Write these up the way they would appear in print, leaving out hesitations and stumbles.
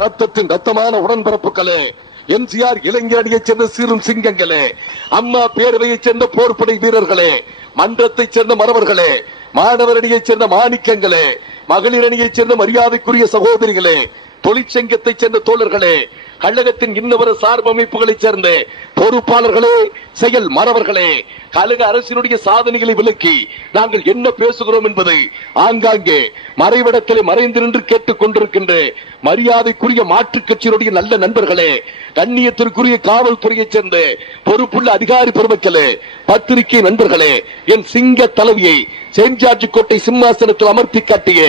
ரத்தத்தின் ரத்தமான உடன்பிறப்புகளே, எம்ஜிஆர் இளைஞரணியைச் சேர்ந்த சீரும் சிங்கங்களே, அம்மா பேரவையைச் சேர்ந்த போர்ப்படை வீரர்களே, மன்றத்தைச் சேர்ந்த மறவர்களே, மாணவரணியைச் சேர்ந்த மாணிக்கங்களே, மகளிர் அணியைச் சேர்ந்த மரியாதைக்குரிய சகோதரிகளே, தொழிற்சங்கத்தைச் சேர்ந்த தோழர்களே, கழகத்தின் இன்னவர சார்பு அமைப்புகளைச் சேர்ந்த பொறுப்பாளர்களே, செயல் மறவர்களே, கழக அரசினுடைய சாதனைகளை விளக்கி நாங்கள் என்ன பேசுகிறோம் என்பதை ஆங்காங்கே மறைவிடத்திலே மறைந்து நின்று கேட்டுக் கொண்டிருக்கின்ற மரியாதைக்குரிய மாற்றுக் கட்சியினுடைய நல்ல நண்பர்களே, கண்ணியத்திற்குரிய காவல்துறையைச் சேர்ந்த பொறுப்புள்ள அதிகாரி பெருமக்களே, பத்திரிகை நண்பர்களே, என் சிங்க தலைவியை செயின்ட் ஜார்ஜ் கோட்டை சிம்மாசனத்தில் அமர்த்தி காட்டிய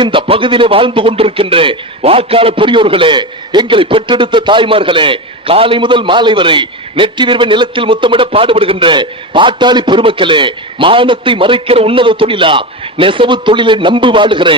இந்த பகுதியிலே வாழ்ந்து கொண்டிருக்கின்ற வாக்காளர் பெரியோர்களே, எங்களை பெற்றெடுத்த தாய்மார்களே, காலை முதல் மாலை வரை நெற்றி விரிவ நிலத்தில் முத்தமிட பாடுபடுகின்ற பாட்டாளி பெருமக்களே, மானத்தை மறைக்கிற உன்னத தொழிலா நெசவு தொழிலை நம்பி வாழுகிற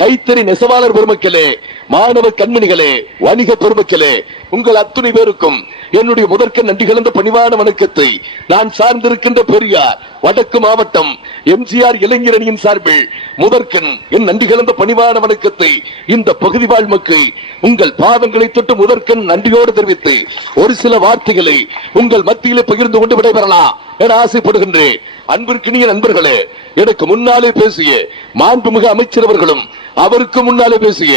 கைத்தறி நெசவாளர் பெருமக்களே, மாணவ கண்மணிகளே, வணிக பெருமக்களே, உங்கள் அத்துணை பேருக்கும் என்னுடைய முதற்க நன்றி கலந்த பணிவான வணக்கத்தை நான் சார்ந்திருக்கின்ற பெரியார் வடக்கு மாவட்டம் எம்ஜிஆர் இளைஞரணியின் சார்பில் முதற்கண் என் நன்றி கலந்த பணிவான வணக்கத்தை இந்த பகுதி வாழ் மக்கள் உங்கள் பாதங்களை தொட்டு முதற்கண் நன்றியோடு தெரிவித்து ஒரு சில வார்த்தைகளை உங்கள் மத்தியிலே பகிர்ந்து கொண்டு விடைபெறலாம் என ஆசைப்படுகின்றேன். அன்பிற்கினிய நண்பர்களே, எனக்கு முன்னாலே பேசிய மாண்புமிகு அமைச்சர் அவர்களும், அவருக்கு முன்னாலே பேசிய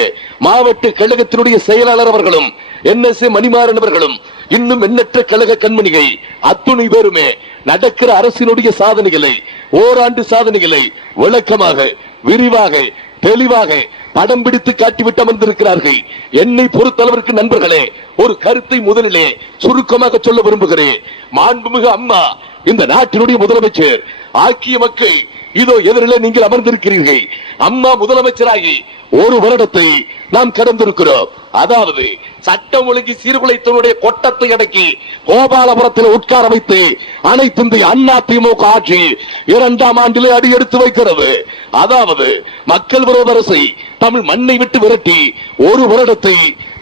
மாவட்ட கழகத்தினுடைய செயலாளர் அவர்களும், NSA மணிமாறன் அவர்களும், இன்னும் எண்ணற்ற கழக கண்மணிகள் அத்துணை பேருமே நடக்கிற அரசினுடைய சாதனைகளை, ஓராண்டு சாதனைகளை விளக்கமாக, விரிவாக, தெளிவாக படம் பிடித்து காட்டிவிட்டு அமர்ந்திருக்கிறார்கள். என்னை பொறுத்தளவிற்கு நண்பர்களே, ஒரு கருத்தை முதலிலே சுருக்கமாக சொல்ல விரும்புகிறேன். மாண்புமிகு அம்மா இந்த நாட்டினுடைய முதலமைச்சர் ஆக்கிய மக்கள் இதோ எதிரிலே நீங்கள் அமர்ந்திருக்கிறீர்கள். அம்மா முதலமைச்சராகி ஒரு வருடத்தை நாம் கடந்திருக்கிறோம். அதாவது சட்டம் ஒழுங்கி சீர்குலைத்தனுடைய கொட்டத்தை அடக்கி கோபாலபுரத்தில் உட்கார வைத்து அனைத்து இந்திய அண்ணா திமுக ஆட்சி 2ஆம் ஆண்டிலே அடி எடுத்து வைக்கிறது. அதாவது மக்கள் விரோத அரசை தமிழ் மண்ணை விட்டு விரட்டி ஒரு வருடத்தை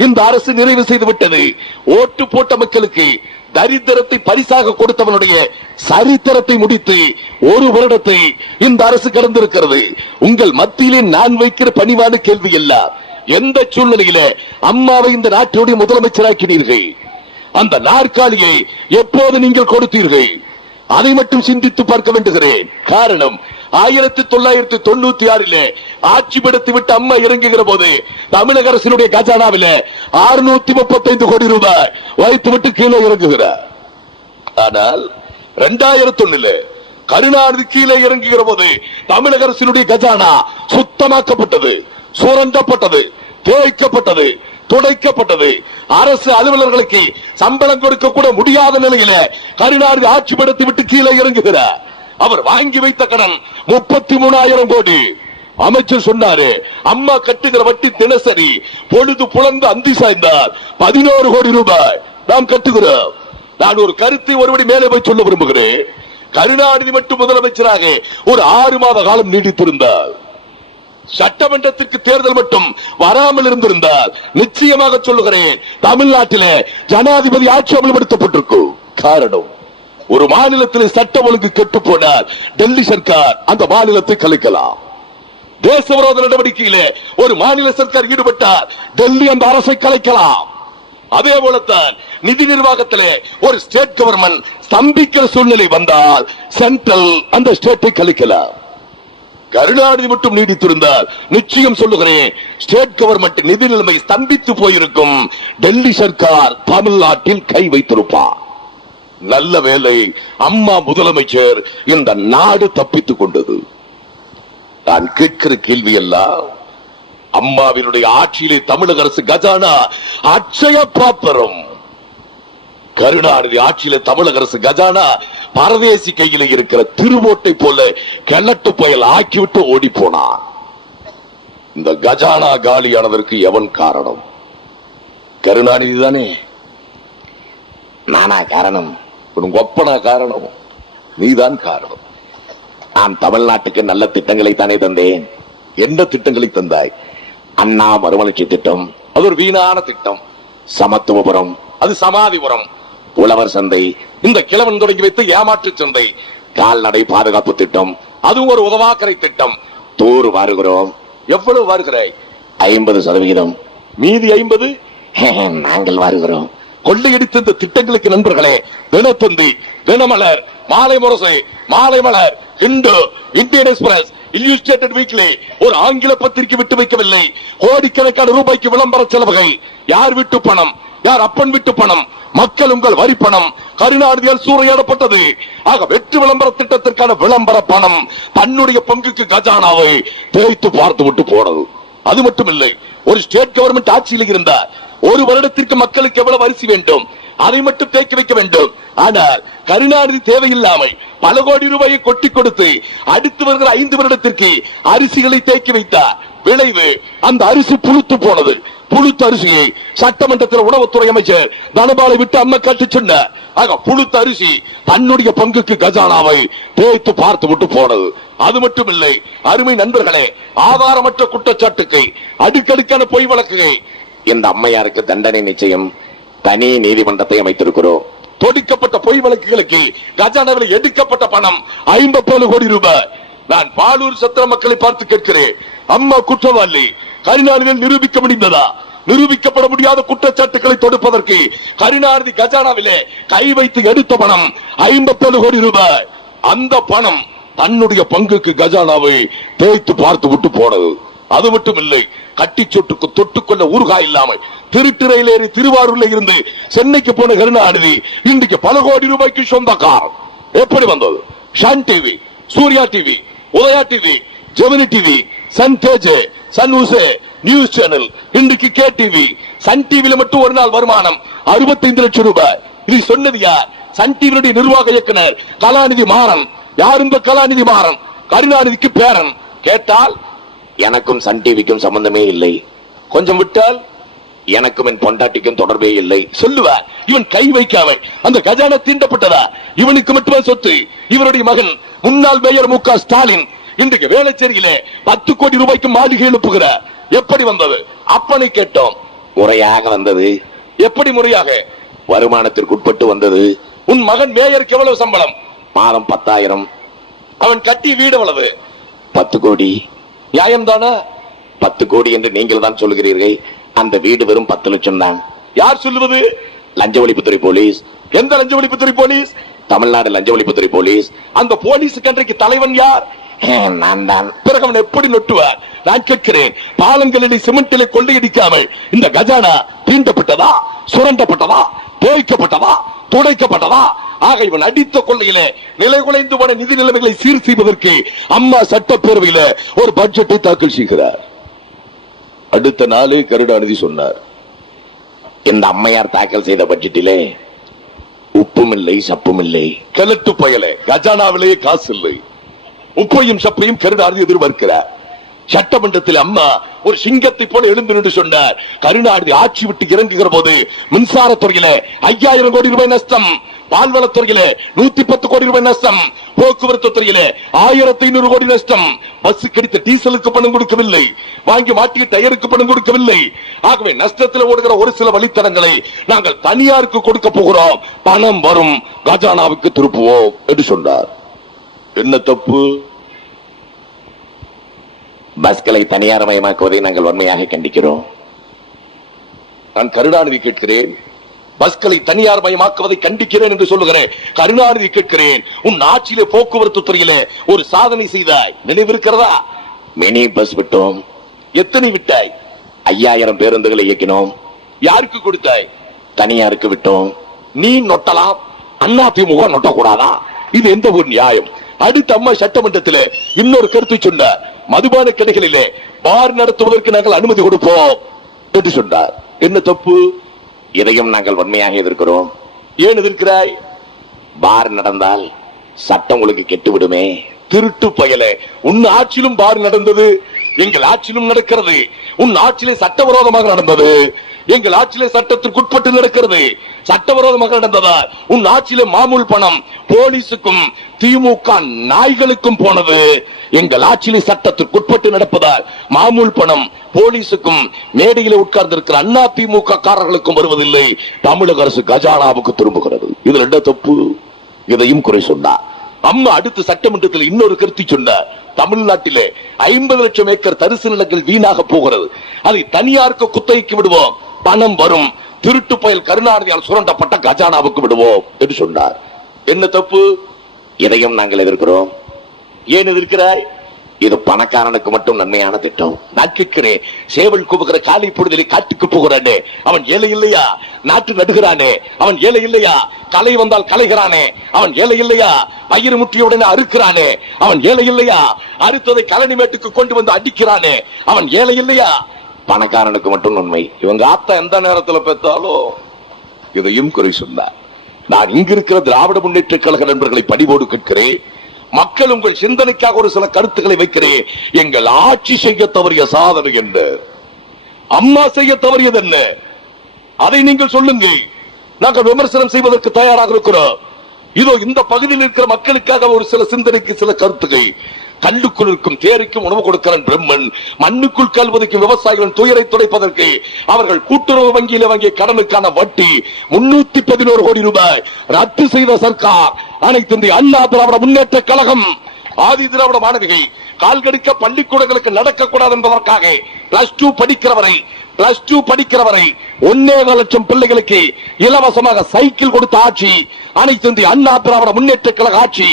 இந்த அரசு நிறைவு செய்து விட்டது. ஓட்டு போட்ட மக்களுக்கு தரித்திரத்தை பரிசாக கொடுத்தவனுடைய சரித்திரத்தை முடித்து ஒரு வருடத்தை இந்த அரசு கடந்திருக்கிறது. உங்கள் மத்தியிலே நான் வைக்கிற பணிவான கேள்வி அல்ல, எந்த சூழ்நிலையில அம்மாவை இந்த நாட்டினுடைய முதலமைச்சராக்கினீர்கள், அந்த நாற்காலியை எப்போது நீங்கள் கொடுத்தீர்கள், அதை மட்டும் சிந்தித்து பார்க்க வேண்டுகிறேன். காரணம், 1996 ஆட்சி படுத்தி விட்டு அம்மா இறங்குகிற போது தமிழக அரசினுடைய கஜானாவில் 635 கோடி ரூபாய் வைத்து விட்டு கீழே இறங்குகிறார். ஆனால் 2001 கருணாநிதி கீழே இறங்குகிற போது தமிழக அரசினுடைய கஜானா சுத்தமாக்கப்பட்டது, சுரண்டப்பட்டது, தேய்க்கப்பட்டது, துடைக்கப்பட்டது. அரசு அலுவலர்களுக்கு சம்பளம் கொடுக்க கூட முடியாத நிலையில கருணாநிதி ஆட்சி படுத்தி விட்டு கீழே இறங்குகிறார். அவர் வாங்கி வைத்த கடன் 33,000 கோடி. அமைச்சர் சொன்னாரு, அம்மா கட்டுகிற வட்டி தினசரி பொழுது புலந்து அந்தி சாய்ந்தார் 11 கோடி ரூபாய் நாம் கட்டுகிறோம். நான் ஒரு கருத்தை ஒருபடி மேலே போய் சொல்ல விரும்புகிறேன். கருணாநிதி மட்டும் முதலமைச்சராக ஒரு 6 மாத காலம் நீடித்திருந்தார், சட்டமன்றத்திற்கு தேர்தல் மட்டும் வராமல் இருந்திருந்தால் நிச்சயமாக சொல்லுகிறேன், தமிழ்நாட்டிலே ஜனாதிபதி ஆட்சி அமல்படுத்தப்பட்டிருக்கும். காரணம், ஒரு மாநிலத்தில் சட்ட ஒழுங்கு கெட்டு போனால் டெல்லி சர்க்கார் அந்த மாநிலத்தை கலைக்கலாம். தேச விரோத நடவடிக்கையிலே ஒரு மாநில சர்க்கார் ஈடுபட்டால் டெல்லி அந்த அரசை கலைக்கலாம். அதே போலத்தான் நிதி நிர்வாகத்திலே ஒரு ஸ்டேட் கவர்மெண்ட் ஸ்தம்பிக்கிற சூழ்நிலை வந்தால் சென்ட்ரல் அந்த ஸ்டேட்டை கலைக்கலாம். கருணாநிதி மட்டும் நீடித்திருந்தால் நிச்சயம் சொல்லுகிறேன், ஸ்டேட் கவர்மெண்ட் நிதி நிலைமை ஸ்தம்பித்து போயிருக்கும். டெல்லி சர்க்கார் தமிழ்நாட்டில் கை வைத்திருப்பார். நல்ல வேலை, அம்மா முதலமைச்சர், இந்த நாடு தப்பித்துக் கொண்டது. நான் கேட்கிற கேள்வி எல்லாம், அம்மாவினுடைய ஆட்சியிலே தமிழக அரசு கஜானா அட்சய பாத்திரம். கருணாநிதி ஆட்சியிலே தமிழக அரசு கஜானா பரதேசி கையில இருக்கிற திருவோட்டை போல கிழட்டு புயல் ஆக்கிவிட்டு ஓடி போனார். இந்த கஜானா காலியானதற்கு எவன் காரணம்? கருணாநிதி தானே. நானா காரணம்? உனக்கு ஒப்பனா காரணம்? நீதான் காரணம். நான் தமிழ்நாட்டுக்கு நல்ல திட்டங்களை தானே தந்தேன். என்ன திட்டங்களை தந்தாய்? அண்ணா மறுமலர்ச்சி திட்டம், அது ஒரு வீணான திட்டம். சமத்துவபுரம், அது சமாதிபுரம். உழவர் சந்தை, இந்த கிழவன் தொடங்கி வைத்து ஏமாற்று சந்தை. கால்நடை பாதுகாப்பு திட்டம், அது ஒரு உதவாக்கரை திட்டம். தூர் வாருகிறோம். எவ்வளவு வாருகிறாய்? 50%. மீதி 50 நாங்கள் வருகிறோம். கொள்ளையடித்த இந்த திட்டங்களுக்கு நண்பர்களே, Dinathanthi, Dinamalar, Maalai Murasu, Maalai Malar, Hindu, Indian Express, Illustrated Weekly, ஒரு ஆங்கில பத்திரிகை விட்டு வைக்கவில்லை. கோடிக்கணக்கான ரூபாய்க்கு விளம்பர செலவுகள். யார் விட்டு பணம்? யார் அப்பன் விட்டு பணம்? மக்கள் உங்கள் வரி பணம் கருணாநிதியால் சூறையாடப்பட்டது. ஆக வெற்றி விளம்பர திட்டத்திற்கான விளம்பர பணம் தன்னுடைய பங்குக்கு கஜானாவை தேய்த்து பார்த்து விட்டு போனது. அது மட்டும் இல்லை, ஒரு ஸ்டேட் கவர்மெண்ட் ஆட்சியில் இருந்தார். ஒரு வருடத்திற்கு மக்களுக்கு எவ்வளவு அரிசி வேண்டும் அதை மட்டும் தேக்கி வைக்க வேண்டும். ஆனால் கருணாநிதி தேவையில்லாமல் பல கோடி ரூபாயை கொட்டி கொடுத்து அடுத்து வருகிற 5 வருடத்திற்கு அரிசிகளை தேக்கி வைத்தார். விளைவு, அந்த அரிசி புழுத்து போனது. புழுத்த அரிசியை சட்டமன்றத்தில் உணவுத்துறை அமைச்சர் தனபாலை விட்டு அம்மா காட்டு சொன்னார். ஆக புழுத்த அரிசி தன்னுடைய பங்குக்கு கஜானாவை தேய்த்து பார்த்து விட்டு போனது. அது மட்டும் இல்லை, அருமை நண்பர்களே, ஆதாரமற்ற குற்றச்சாட்டுக்கு அடுக்கடுக்கான பொய் வழக்குகள். இந்த அம்மையாருக்கு தண்டனை நிச்சயம். தனி நீதிமன்றத்தை அமைத்திருக்கிறோம். தொடிக்கப்பட்ட பொய் வழக்குகளுக்கு கஜானாவில் எடுக்கப்பட்ட பணம் 57 கோடி ரூபாய். நான் பாலூர் சத்திர மக்களை பார்த்து கேட்கிறேன், அம்மா குற்றவாளி கருணாநிதியால் நிரூபிக்க முடிந்ததா? நிரூபிக்கப்பட முடியாத குற்றச்சாட்டுகளை தொடுப்பதற்கு கருணாநிதி கஜானாவிலே கை வைத்து எடுத்த பணம் 57 கோடி ரூபாய். அந்த பணம் தன்னுடைய பங்குக்கு கஜானாவை தேய்த்து பார்த்து விட்டு போனது. அது மட்டும் இல்லை, கட்டி சொட்டுக்கு தொட்டுக்கொள்ள ஊறுகாய் இல்லாமல் திருட்டு ரயில் ஏறி திருவாரூர்ல இருந்து சென்னைக்கு போன கருணாநிதி இன்றைக்கு பல கோடி ரூபாய்க்கு சொந்தக்கார். எப்படி வந்தது? Sun TV, Surya TV, Udaya TV, Gemini TV, Sun தேஜ், சன் உசே, நியூஸ் சேனல், இன்றைக்கு கே டிவி. சன் டிவில மட்டும் ஒரு நாள் வருமானம் 65 லட்சம் ரூபாய். இது சொன்னது யார்? சன் டிவியுடைய நிர்வாக இயக்குனர் கலாநிதி மாறன். யார் இந்த கலாநிதி மாறன்? கருணாநிதிக்கு பேரன். கேட்டால் எனக்கும் சன் டிவிக்கும் சம்பந்தமே இல்லை. கொஞ்சம் விட்டால் எனக்கும் என் பொண்டாட்டிக்கும் தொடர்பே இல்லை சொல்லுவார். இவன் கை வைக்காமல் அந்த கஜானா தீண்டப்பட்டதா? இவனுக்கு மட்டுமே சொத்து. இவருடைய மகன் முன்னாள் மேயர் மு க ஸ்டாலின் இன்றைக்கு வேளச்சேரியிலே 10 கோடி ரூபாய்க்கு மாளிகை எழுப்புகிறார். எப்படி வந்தது? அப்பனை கேட்டோம். முறையாக வந்தது. எப்படி முறையாக? வருமானத்திற்கு உட்பட்டு வந்தது. உன் மகன் மேயருக்கு எவ்வளவு சம்பளம்? மாதம் 10,000. அவன் கட்டி வீடு எவ்வளவு? 10 கோடி. நியாயம் தானே? 10 கோடி என்று நீங்கள் தான் சொல்கிறீர்கள். அந்த வீடு வெறும் 10 லட்சம் தான். யார் சொல்லுவது? லஞ்ச ஒழிப்புத்துறை போலீஸ். எந்த லஞ்ச ஒழிப்புத்துறை போலீஸ்? தமிழ்நாடு லஞ்ச ஒழிப்புத்துறை போலீஸ். அந்த போலீஸுக்கு அன்றைக்கு தலைவன் யார்? நான் தான். பிறகு அவன் எப்படி நொட்டுவார்? நான் கேட்கிறேன், பாலங்களிலே சிமெண்டிலே கொள்ளையடிக்காமல் இந்த கஜானா தீண்டப்பட்டதா? சுரண்டப்பட்டதா? தேய்க்கப்பட்டதா? துடைக்கப்பட்டதா? ஆக இவன் அடித்த கொள்ளையிலே நிலை குலைந்து போன நிதி நிலைமைகளை சீர் செய்வதற்கு அம்மா சட்டப்பேரவையில ஒரு பட்ஜெட்டை தாக்கல் செய்கிறார். அடுத்த நாளே கருணாநிதி சொன்னார், இந்த அம்மையார் தாக்கல் செய்த பட்ஜெட்டிலே உப்பும் இல்லை சப்பும் இல்லை. கிழட்டு பயலே, கஜானாவிலேயே காசு இல்லை. உப்பையும் சப்பையும் கருணாநிதி எதிர்பார்க்கிறார். சட்டமன்றத்தில் அம்மா ஒரு சிங்கத்தை போல எழுந்து நின்று சொன்னார், கருணாநிதி ஆட்சி விட்டு இறங்குகிற போது மின்சாரத்துறையில 5000 கோடி ரூபாய் நஷ்டம், பால்வளத்துறையில 110 கோடி ரூபாய் நஷ்டம், போக்குவரத்து துறையில 1500 கோடி நஷ்டம். பஸ் கிடைத்த டீசலுக்கு பணம் கொடுக்கவில்லை, வாங்கி மாட்டிய டயருக்கு பணம் கொடுக்கவில்லை. ஆகவே நஷ்டத்தில் ஓடுகிற ஒரு சில வழித்தடங்களை நாங்கள் தனியாருக்கு கொடுக்க போகிறோம், பணம் வரும், கஜானாவுக்கு திருப்புவோம் என்று சொன்னார். என்ன தப்பு? பஸ்களை தனியார் மயமாக்குவதை நாங்கள் வன்மையாக கண்டிக்கிறோம். நான் கருணாநிதி கேட்கிறேன், பஸ்களை தனியார் மயமாக்குவதை கண்டிக்கிறேன் என்று சொல்லுகிறேன். கருணாநிதி கேட்கிறேன், உன் ஆட்சியிலே போக்குவரத்து துறையிலே ஒரு சாதனை செய்தாய், நினைவிருக்கிறதா? மினி பஸ் விட்டோம். எத்தனை விட்டாய்? 5000 பேருந்துகளை இயக்கினோம். யாருக்கு கொடுத்தாய்? தனியாருக்கு விட்டோம். நீ நொட்டலாம், அதிமுக நொட்டக்கூடாதா? இது எந்த ஒரு நியாயம்? அடுத்த அம்மா சட்டமன்றத்தில் இன்னொரு கருத்து சொன்னார், மதுபான கடைகளிலே பார் நடத்துவதற்கு நாங்கள் அனுமதி கொடுப்போம் என்று சொன்னார். என்ன தப்பு? இதையும் நாங்கள் வன்மையாக எதிர்க்கிறோம். ஏன் எதிர்க்கிறாய்? பார் நடந்தால் சட்டம் உங்களுக்கு கெட்டுவிடுமே. திருட்டு பயலே, உன் ஆட்சியிலும் பார் நடந்தது, எங்கள் ஆட்சியிலும் நடக்கிறது. உன் ஆட்சியிலே சட்டவிரோதமாக நடந்தது, எங்கள் ஆட்சியிலே சட்டத்திற்கு உட்பட்டு நடக்கிறது. சட்டவிரோதமாக நடந்ததால் உன் ஆட்சியிலே மாமூல் பணம் போலீசுக்கும் திமுக நாய்களுக்கும் போனது. எங்கள் ஆட்சியிலே சட்டத்திற்கு உட்பட்டு நடப்பதால் மாமூல் பணம் போலீசுக்கும் மேடையிலே உட்கார்ந்திருக்கிற அண்ணா திமுக காரர்களுக்கும் வருவதில்லை, தமிழக அரசு கஜானாவுக்கு திரும்புகிறது. இதுல என்ன தப்பு? இதையும் குறை சொன்னார். அம்மா அடுத்த சட்டமன்றத்தில் இன்னொரு கருத்து சொன்னார், தமிழ்நாட்டிலே 50 லட்சம் ஏக்கர் தரிசு நிலங்கள் வீணாக போகிறது. அதை தனியாருக்கு குத்தகைக்கு விடுவோம், பணம் வரும். திருட்டு புயல் கருணாநிதியால் சுரண்டப்பட்ட கஜானாவுக்கு விடுவோம் என்று சொன்னார். என்ன தப்பு? இதையும் நாங்கள் எதிர்க்கிறோம். ஏன் எதிர்க்கிறாய்? இது பணக்காரனுக்கு மட்டும் நன்மையான திட்டம். நான் கேட்கிறேன், சேவல் குபுகிற காலி பொழுதிலே காட்டுக்கு போகிறானே அவன் ஏழை இல்லையா? நாட்டு நடுகிறானே அவன் ஏழை இல்லையா? களை வந்தால் களைகிறானே அவன் ஏழை இல்லையா? பயிர் முட்டியுடனே அறுக்கிறானே அவன் ஏழை இல்லையா? அறுத்ததை கழனி மேட்டுக்கு கொண்டு வந்து அடிக்கிறானே அவன் ஏழை இல்லையா? பணக்காரனுக்கு மட்டும் நன்மை. இவங்க ஆத்தா எந்த நேரத்துல பெற்றாலும் இதையும் குறை சொன்னார். நான் இங்கிருக்கிற திராவிட முன்னேற்ற கழக நண்பர்களை பணிவோடு கேட்கிறேன், மக்கள் உங்கள் சிந்தனைக்காக ஒரு சில கருத்துக்களை வைக்கிறேன். எங்கள் ஆட்சி செய்ய தவறிய சாதனை என்ன? அம்மா செய்ய தவறியது என்ன? அதை நீங்கள் சொல்லுங்கள். நாங்கள் விமர்சனம் செய்வதற்கு தயாராக இருக்கிறோம். இதோ இந்த பகுதியில் இருக்கிற மக்களுக்காக ஒரு சில சிந்தனைக்கு சில கருத்துக்கள். கல்லுக்குள் இருக்கும் தேரைக்கும் உணவு கொடுக்கிறான் பிரம்மன். மண்ணுக்குள் கல்வதற்கு விவசாயிகளின் துயரை துடைப்பதற்கு அவர்கள் கூட்டுறவு வங்கியில் வாங்கிய கடனுக்கான வட்டி 311 கோடி ரூபாய் ரத்து செய்த சர்க்கார் அனைத்து இந்திய அண்ணா திராவிட முன்னேற்ற கழகம். ஆதி திராவிட மாணவிகள் கால்கடிக்க பள்ளிக்கூடங்களுக்கு நடக்கக்கூடாது என்பதற்காக பிளஸ் டூ படிக்கிறவரை 1.5 லட்சம் பிள்ளைகளுக்கு இலவசமாக சைக்கிள் கொடுத்த ஆட்சி அனைத்து இந்திய அண்ணா திராவிட முன்னேற்ற கழக ஆட்சி.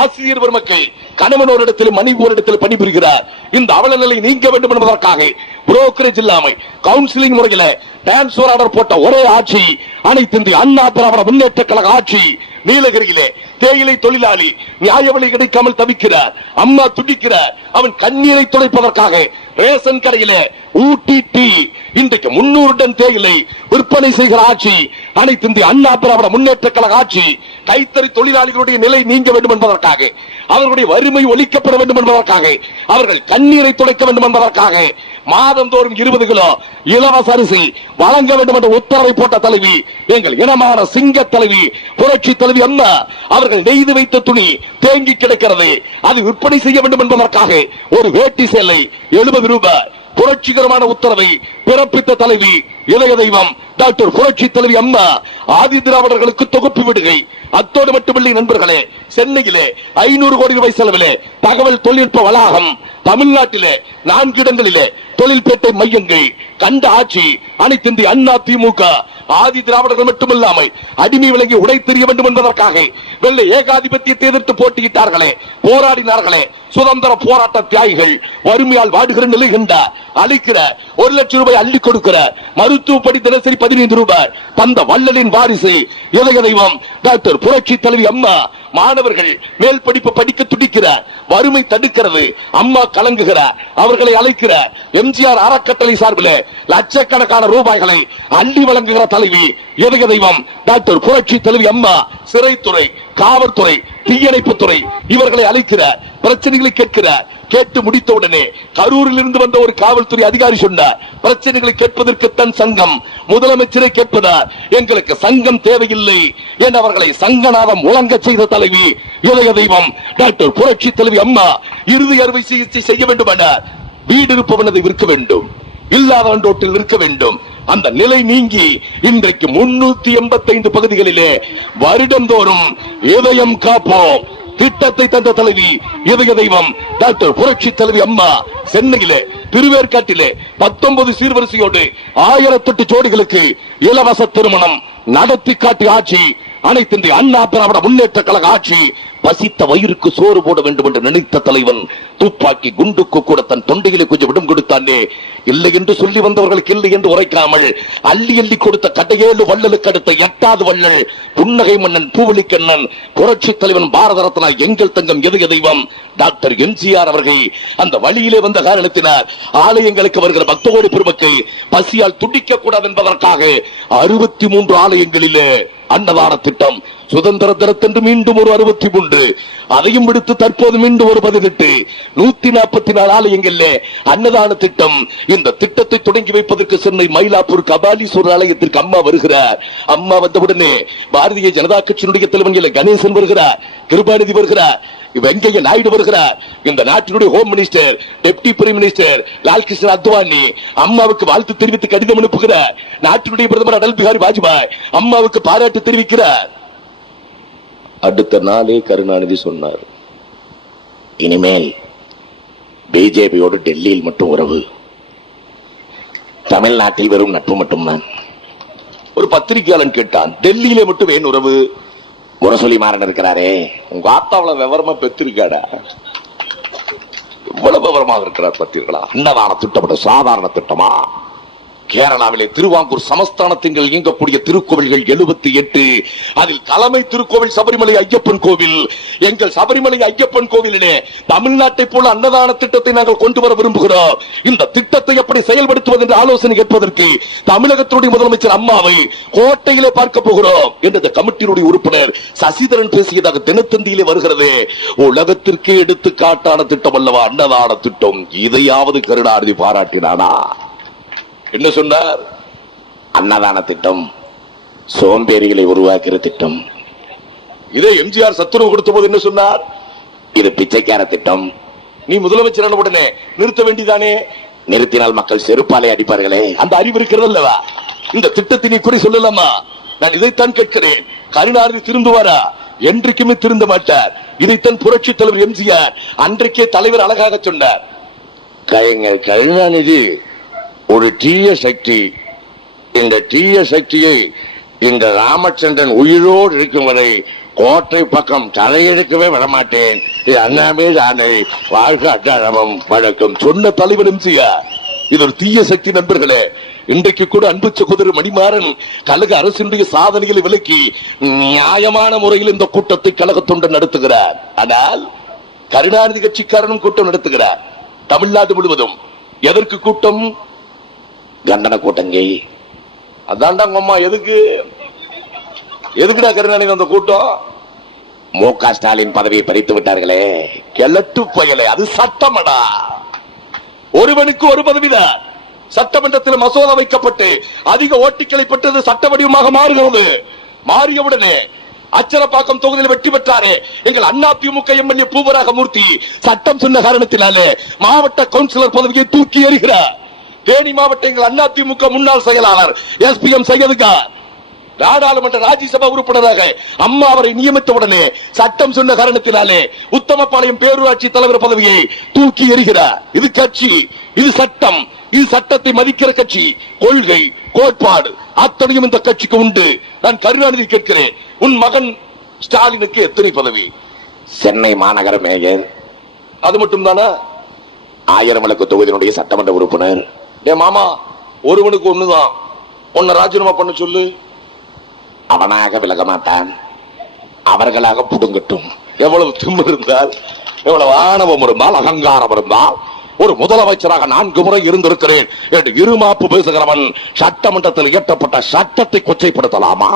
ஆசிரியர் பெருமக்கள் கணவனோரிடத்தில் மனைவியோரிடத்தில் பணிபுரிகிறார். இந்த அவல நிலை நீங்க வேண்டும் என்பதற்காக புரோக்கரேஜ் இல்லாமல் கவுன்சிலிங் முறையில டிரான்ஸ்பர் ஆர்டர் போட்ட ஒரே ஆட்சி அனைத்து இந்திய அண்ணா திராவிட முன்னேற்ற கழக ஆட்சி. நீலகிரியிலே தேயிலை தொழிலாளி நியாய விலை கிடைக்காமல் தவிக்கிறார். அம்மா துடிக்கிறார். அவன் கண்ணீரை துடைப்பதற்காக ரேஷன் கடையிலே ஊட்டி டீ இன்றைக்கு 300 டன் தேயிலை விற்பனை செய்கிற ஆட்சி அனைத்து இந்திய அண்ணா திராவிட முன்னேற்ற கழக ஆட்சி. கைத்தறி தொழிலாளிகளுடைய நிலை நீங்க வேண்டும் என்பதற்காக, அவர்களுடைய வறுமை ஒழிக்கப்பட வேண்டும் என்பதற்காக, அவர்கள் கண்ணீரை துடைக்க வேண்டும் என்பதற்காக மாதந்தோறும் 20 கிலோ இலவச அரிசி வழங்க வேண்டும் என்ற உத்தரவை போட்ட தலைவி எங்கள் இனமான சிங்க தலைவி புரட்சி தலைவி அம்மா. அவர்கள் நெய்து வைத்த துணி தேங்கி கிடக்கிறது, அது விற்பனை செய்ய வேண்டும் என்பதற்காக ஒரு வேட்டி சேலை 70 ரூபாய் புரட்சிகரமான உத்தரவை பிறப்பித்த தலைவி இளைய தெய்வம் டாக்டர் புரட்சி தலைவி அம்மா. ஆதி திராவிடர்களுக்கு தொகுப்பு விடுகை. அத்தோடு மட்டுமில்லை நண்பர்களே, சென்னையிலே 500 கோடி ரூபாய் செலவிலே தகவல் தொழில்நுட்ப வளாகம், தமிழ்நாட்டிலே 4 இடங்களிலே தொழில்பேட்டை மையங்கள் கண்ட ஆட்சி அனைத்து இந்திய அண்ணா திமுக. ஆதி திராவிடர்கள் மட்டுமல்லாமல் அடிமை விலங்கி உடை தெரிய வேண்டும் என்பதற்காக வெள்ளை ஏகாதிபத்தியத்தை எதிர்த்து போட்டியிட்டார்களே, போராடினார்களே சுதந்திர போராட்ட தியாகிகள். வறுமையால் வாடுகிற நிலை கண்டார். அளிக்கிற 1 லட்சம் ரூபாய் அள்ளி கொடுக்கிற மருத்துவப்படி தினசரி 15 ரூபாய் தந்த வள்ளலின் வாரிசு இளைய தெய்வம் டாக்டர் புரட்சி தலைவி அம்மா. மாணவர்கள் மேல் படிப்பு படிக்க துடிக்கிறார். வறுமை தடுக்கிறது. அம்மா கலங்குகிறார். அவர்களை அழைக்கிறார். எம்ஜிஆர் அறக்கட்டளை சார்பில் லட்சக்கணக்கான ரூபாய்களை அள்ளி வழங்குகிற தலைவி இளைய தெய்வம் டாக்டர் புரட்சி தலைவி அம்மா. சிறைத்துறை, காவல்துறை, தீயணைப்புத்துறை இவர்களை அழைக்கிறார். பிரச்சனைகளை கேட்கிறார். கேட்டு முடித்தவுடனே கரூரில் இருந்து வந்த ஒரு காவல்துறை அதிகாரி சொன்னார், பிரச்சனைகளை கேட்பதற்கு தன் சங்கம் முதலமைச்சரை கேட்பதார், எங்களுக்கு சங்கம் தேவையில்லை என அவர்களை சங்கநாதம் முழங்க செய்த தலைவி இளைய தெய்வம் டாக்டர் புரட்சி தலைவி அம்மா. இறுதி அறுவை சிகிச்சை செய்ய வேண்டும் என்றார். வீடு இருப்பவனதை விற்க வேண்டும், இல்லாதவன் ரோட்டில் விற்க வேண்டும். அந்த நிலை நீங்கி இன்றைக்கு 385 பகுதிகளிலே வருடந்தோறும் இதயம் காப்போம் திட்டத்தை தந்த தலைவி இதய தெய்வம் டாக்டர் புரட்சி தலைவி அம்மா. சென்னையிலே திருவேற்காட்டிலே 19 சீர்வரிசையோடு 1008 ஜோடிகளுக்கு இலவச திருமணம் நடத்தி காட்டி ஆட்சி அனைத்து இந்திய அண்ணா திராவிட முன்னேற்ற கழக ஆட்சி. பசித்த வயிறுக்கு சோறு போட வேண்டும் என்று நினைத்த தலைவன் துப்பாக்கி குண்டுக்கு கூட தன் தொண்டையிலே கொஞ்சம் விடம் கொடுத்தானே. இல்லை என்று சொல்லி வந்தவர்களுக்கு இல்லை என்று உரைக்காமல் அள்ளி அள்ளி கொடுத்த கடையேழு வள்ளலுக்கு அடுத்த 8வது வள்ளல் புன்னகை மன்னன் பூவலிக்கண்ணன் புரட்சி தலைவன் பாரத ரத்னா எங்கள் தங்கம் இதய தெய்வம் டாக்டர் எம்ஜிஆர் அவர்கள் அந்த வழியிலே வந்த காரணத்தினார் ஆலயங்களுக்கு வருகிற பக்தகோடி பெருமக்கள் பசியால் துடிக்க கூடாது என்பதற்காக 63 ஆலயங்களிலே அன்னதான திட்டம். சுதந்திர தினத்தன்று மீண்டும் ஒரு 63, அதையும் விடுத்து தற்போது மீண்டும் ஒரு 18, 144 ஆலயங்களிலே அன்னதான திட்டம். இந்த திட்டத்தை தொடங்கி வைப்பதற்கு சென்னை மயிலாப்பூர் கபாலீஸ்வரர் ஆலயத்திற்கு அம்மா வருகிறார். அம்மா வந்தவுடனே பாரதிய ஜனதா கட்சியினுடைய தலைவன் கணேசன் வருகிறார், கிருபாநிதி வருகிறார், வெங்கையா நாயுடு வருகிறார், இந்த நாட்டினுடைய home minister, deputy prime minister Lalkrishna Advani அம்மாவுக்கு வாழ்த்து தெரிவித்து கடிதம் அனுப்புகிறார். நாட்டினுடைய பிரதமர் அடல் பிகாரி வாஜ்பாய் அம்மாவுக்கு பாராட்டு தெரிவிக்கிறார். அடுத்த நாளே கருணாநிதி சொன்னார், இனிமேல் பிஜேபியோடு டெல்லியில் மட்டும் உறவு, தமிழ்நாட்டில் வெறும் நட்பு மட்டும்தான். ஒரு பத்திரிகையாளன் கேட்டான், டெல்லியில மட்டும் ஏன் உறவு? முரசொலி மாறன் இருக்கிறாரே, உங்க ஆத்தாவள விவரமா பெற்றிருக்காடா, இவ்வளவு விவரமாக இருக்கிறார் பத்திரிகளா? அன்னதான திட்டம் சாதாரண திட்டமா? கேரளாவிலே திருவாங்கூர் சமஸ்தானத்தின் இயங்கக்கூடிய திருக்கோவில்கள் 78, அதில் தலைமை திருக்கோவில் சபரிமலை ஐயப்பன் கோவில். எங்கள் சபரிமலை ஐயப்பன் கோவிலிலே தமிழ்நாட்டை போல அன்னதான திட்டத்தை நாங்கள் கொண்டு வர விரும்புகிறோம். இந்த திட்டத்தை எப்படி செயல்படுத்துவது என்று ஆலோசனை கேட்பதற்கு தமிழகத்தினுடைய முதலமைச்சர் அம்மாவை கோட்டையிலே பார்க்க போகிறோம் என்று இந்த கமிட்டியினுடைய உறுப்பினர் சசிதரன் பேசியதாக தினத்தந்தியிலே வருகிறது. உலகத்திற்கே எடுத்து காட்டான திட்டம் அல்லவா அன்னதான திட்டம்? இதையாவது கருணாநிதி பாராட்டினானா? என்ன சொன்னார்? அன்னதான திட்டம் சோம்பேறிகளை உருவாக்குற திட்டம். இதே எம்ஜிஆர் சத்துணவு கொடுத்த போது என்ன சொன்னார்? இது பிச்சைக்கார திட்டம். நீ முதலமைச்சரான உடனே நிறுத்த வேண்டியதானே? நிறுத்தினால் மக்கள் செருப்பாலை அடிப்பார்களே. அந்த அறிவு இருக்கிறது அல்லவா? இந்த திட்டத்தை நீ குறி சொல்லலாமா? நான் இதைத்தான் கேட்கிறேன். கருணாநிதி திருந்துவாரா? என்றைக்குமே திருந்த மாட்டார். இதைத்தான் புரட்சி தலைவர் எம்ஜிஆர் அன்றைக்கே தலைவர் அழகாக சொன்னார். கருணாநிதி ஒரு தீய சக்தி. இந்த தீய சக்தியை இந்த ராமச்சந்திரன் உயிரோடு இருக்கும் வரை கோட்டை பக்கம் தலையெடுக்கவே விடமாட்டேன். இது அண்ணாமே தானே வாழ்க அட்டாரமும் வழக்கம் சொன்ன தலைவர் எம்ஜிஆர். இது ஒரு தீய சக்தி. நண்பர்களே, இன்றைக்கு கூட அன்பு சகோதரர் மணிமாறன் கழக அரசினுடைய சாதனைகளை விலக்கி நியாயமான முறையில் இந்த கூட்டத்தை கழக தொண்டன் நடத்துகிறார். ஆனால் கருணாநிதி கட்சிக்காரனும் கூட்டம் நடத்துகிறார் தமிழ்நாடு முழுவதும். எதற்கு கூட்டம்? கண்டன கூட்டங்கை. அதான்டா அம்மா. எதுக்குடா கருணாநிதி அந்த கூட்டம்? மு.க. ஸ்டாலின் பதவியை பறித்து விட்டார்களே, கிழட்டு பயலே. அது சட்டமடா. ஒருவனுக்கு ஒரு பதவிதான். சட்டமன்றத்தில் மசோதா வைக்கப்பட்டு அதிக ஓட்டுகளை பெற்றது சட்ட வடிவமாக மாறுகிறது. மாறியவுடனே அச்சரப்பாக்கம் தொகுதியில் வெற்றி பெற்றாரே எங்கள் அதிமுக எம்எல்ஏ பூவராக மூர்த்தி, சட்டம் சொன்ன காரணத்தினாலே மாவட்ட கவுன்சிலர் பதவியை தூக்கி எறிகிறார். தேனி மாவட்ட எங்கள் அதிமுக முன்னாள் செயலாளர் எஸ்பிஎம் சையதுகார் நாடாளுமன்ற ராஜ்யசபா உறுப்பினராக அம்மா அவரை நியமித்தவுடனே சட்டம் சொன்ன காரணத்தினாலே உத்தமபாளையம் பேரூராட்சி தலைவர் பதவியை தூக்கி எறிகிறார். இது கட்சி, இது சட்டம், இது சட்டத்தை மதிக்கிற கட்சி. கொள்கை கோட்பாடு அத்தனையும் இந்த கட்சிக்கு உண்டு. நான் கருணாநிதி கேட்கிறேன், உன் மகன் ஸ்டாலினுக்கு எத்தனை பதவி? சென்னை மாநகர மேயர். அது மட்டும் தானா? 1000 விளக்கு தொகுதியினுடைய சட்டமன்ற உறுப்பினர். ஏ மாமா, ஒருவனுக்கு ஒண்ணுதான். உன்னை ராஜினாமா பண்ண சொல்லு. அவனாக விலக மாட்டான், அவர்களாக புடுங்கட்டும். எவ்வளவு திமிரு இருந்தால், எவ்வளவு ஆணவம் இருந்தால், அகங்காரம் இருந்தால், ஒரு முதலமைச்சராக 4 முறை இருந்திருக்கிறேன் என்று இருமாப்பு பேசுகிறவன் சட்டமன்றத்தில் இயற்றப்பட்ட சட்டத்தை கொச்சைப்படுத்தலாமா?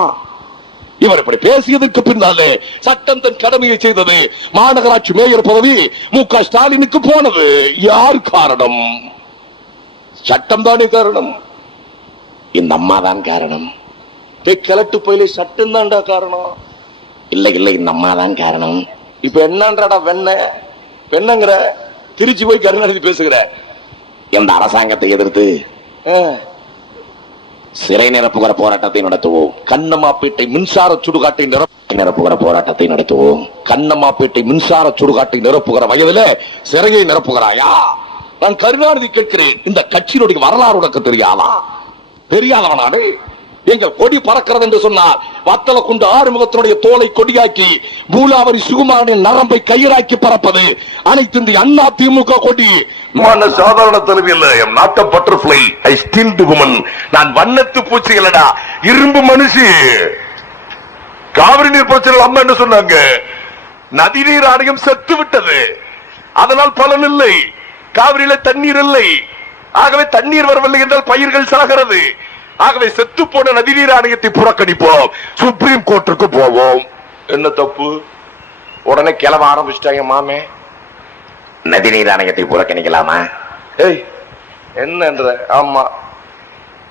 இவர் இப்படி பேசியதற்கு பின்னாலே சட்டம் தன் கடமையை செய்தது. மாநகராட்சி மேயர் பதவி மு.க. ஸ்டாலினுக்கு போனது. யார் காரணம்? சட்டம் தானே காரணம். இந்த அம்மா தான் காரணம். கிழட்டு போயிலே சட்டம் தான்டா காரணம். இல்லை இல்லை, இந்த அம்மா தான் காரணம். இப்ப என்னன்றா வெண்ணங்கிற திருச்சி போய் கருணாநிதி பேசுகிற. இந்த அரசாங்கத்தை எதிர்த்து சிறை நிரப்புகிற போராட்டத்தை நடத்துவோம். கண்ணம்மாப்பேட்டை மின்சார சுடுகாட்டை நிரப்புகிற போராட்டத்தை நடத்துவோம். கண்ணம்மாப்பேட்டை மின்சார சுடுகாட்டை நிரப்புகிற வயதில சிறையை நிரப்புகிறாயா? நான் கருணாநிதி கேட்கிறேன், இந்த கட்சியினுடைய வரலாறு உனக்கு தெரியாதா? தெரியாதவனாடு எங்கள் கொடி பறக்கிறது என்று சொன்னார். வத்தல கொண்டு ஆறுமுகத்தினுடைய தோலை கொடியாக்கி பூலாவரி சுகுமாரின் நரம்பை கயிறாக்கி பறப்பது அனைத்து இந்திய அண்ணா திமுக கொடி. சாதாரண தலைவி இல்ல. Am not a butterfly, I still do woman. நான் வண்ணத்து பூச்சி இல்லடா, இரும்பு மனுஷி. காவிரி நீர் பிரச்சனை அம்மா என்ன சொன்னாங்க? நதிநீர் ஆணையம் செத்து விட்டது, அதனால் பலன் இல்லை. காவிரியில தண்ணீர் இல்லை, ஆகவே தண்ணீர் வரவில்லை என்றால் பயிர்கள் சாகிறது. ஆகவே செத்து போன நதிநீர் ஆணையத்தை புறக்கணிப்போம், சுப்ரீம் கோர்ட்டுக்கு போவோம். என்ன தப்பு? உடனே கிளம்ப ஆரம்பிச்சிட்டாங்க மாமே. நதிநீர் ஆணையத்தை புறக்கணிக்கலாமா? என்ன? ஆமா,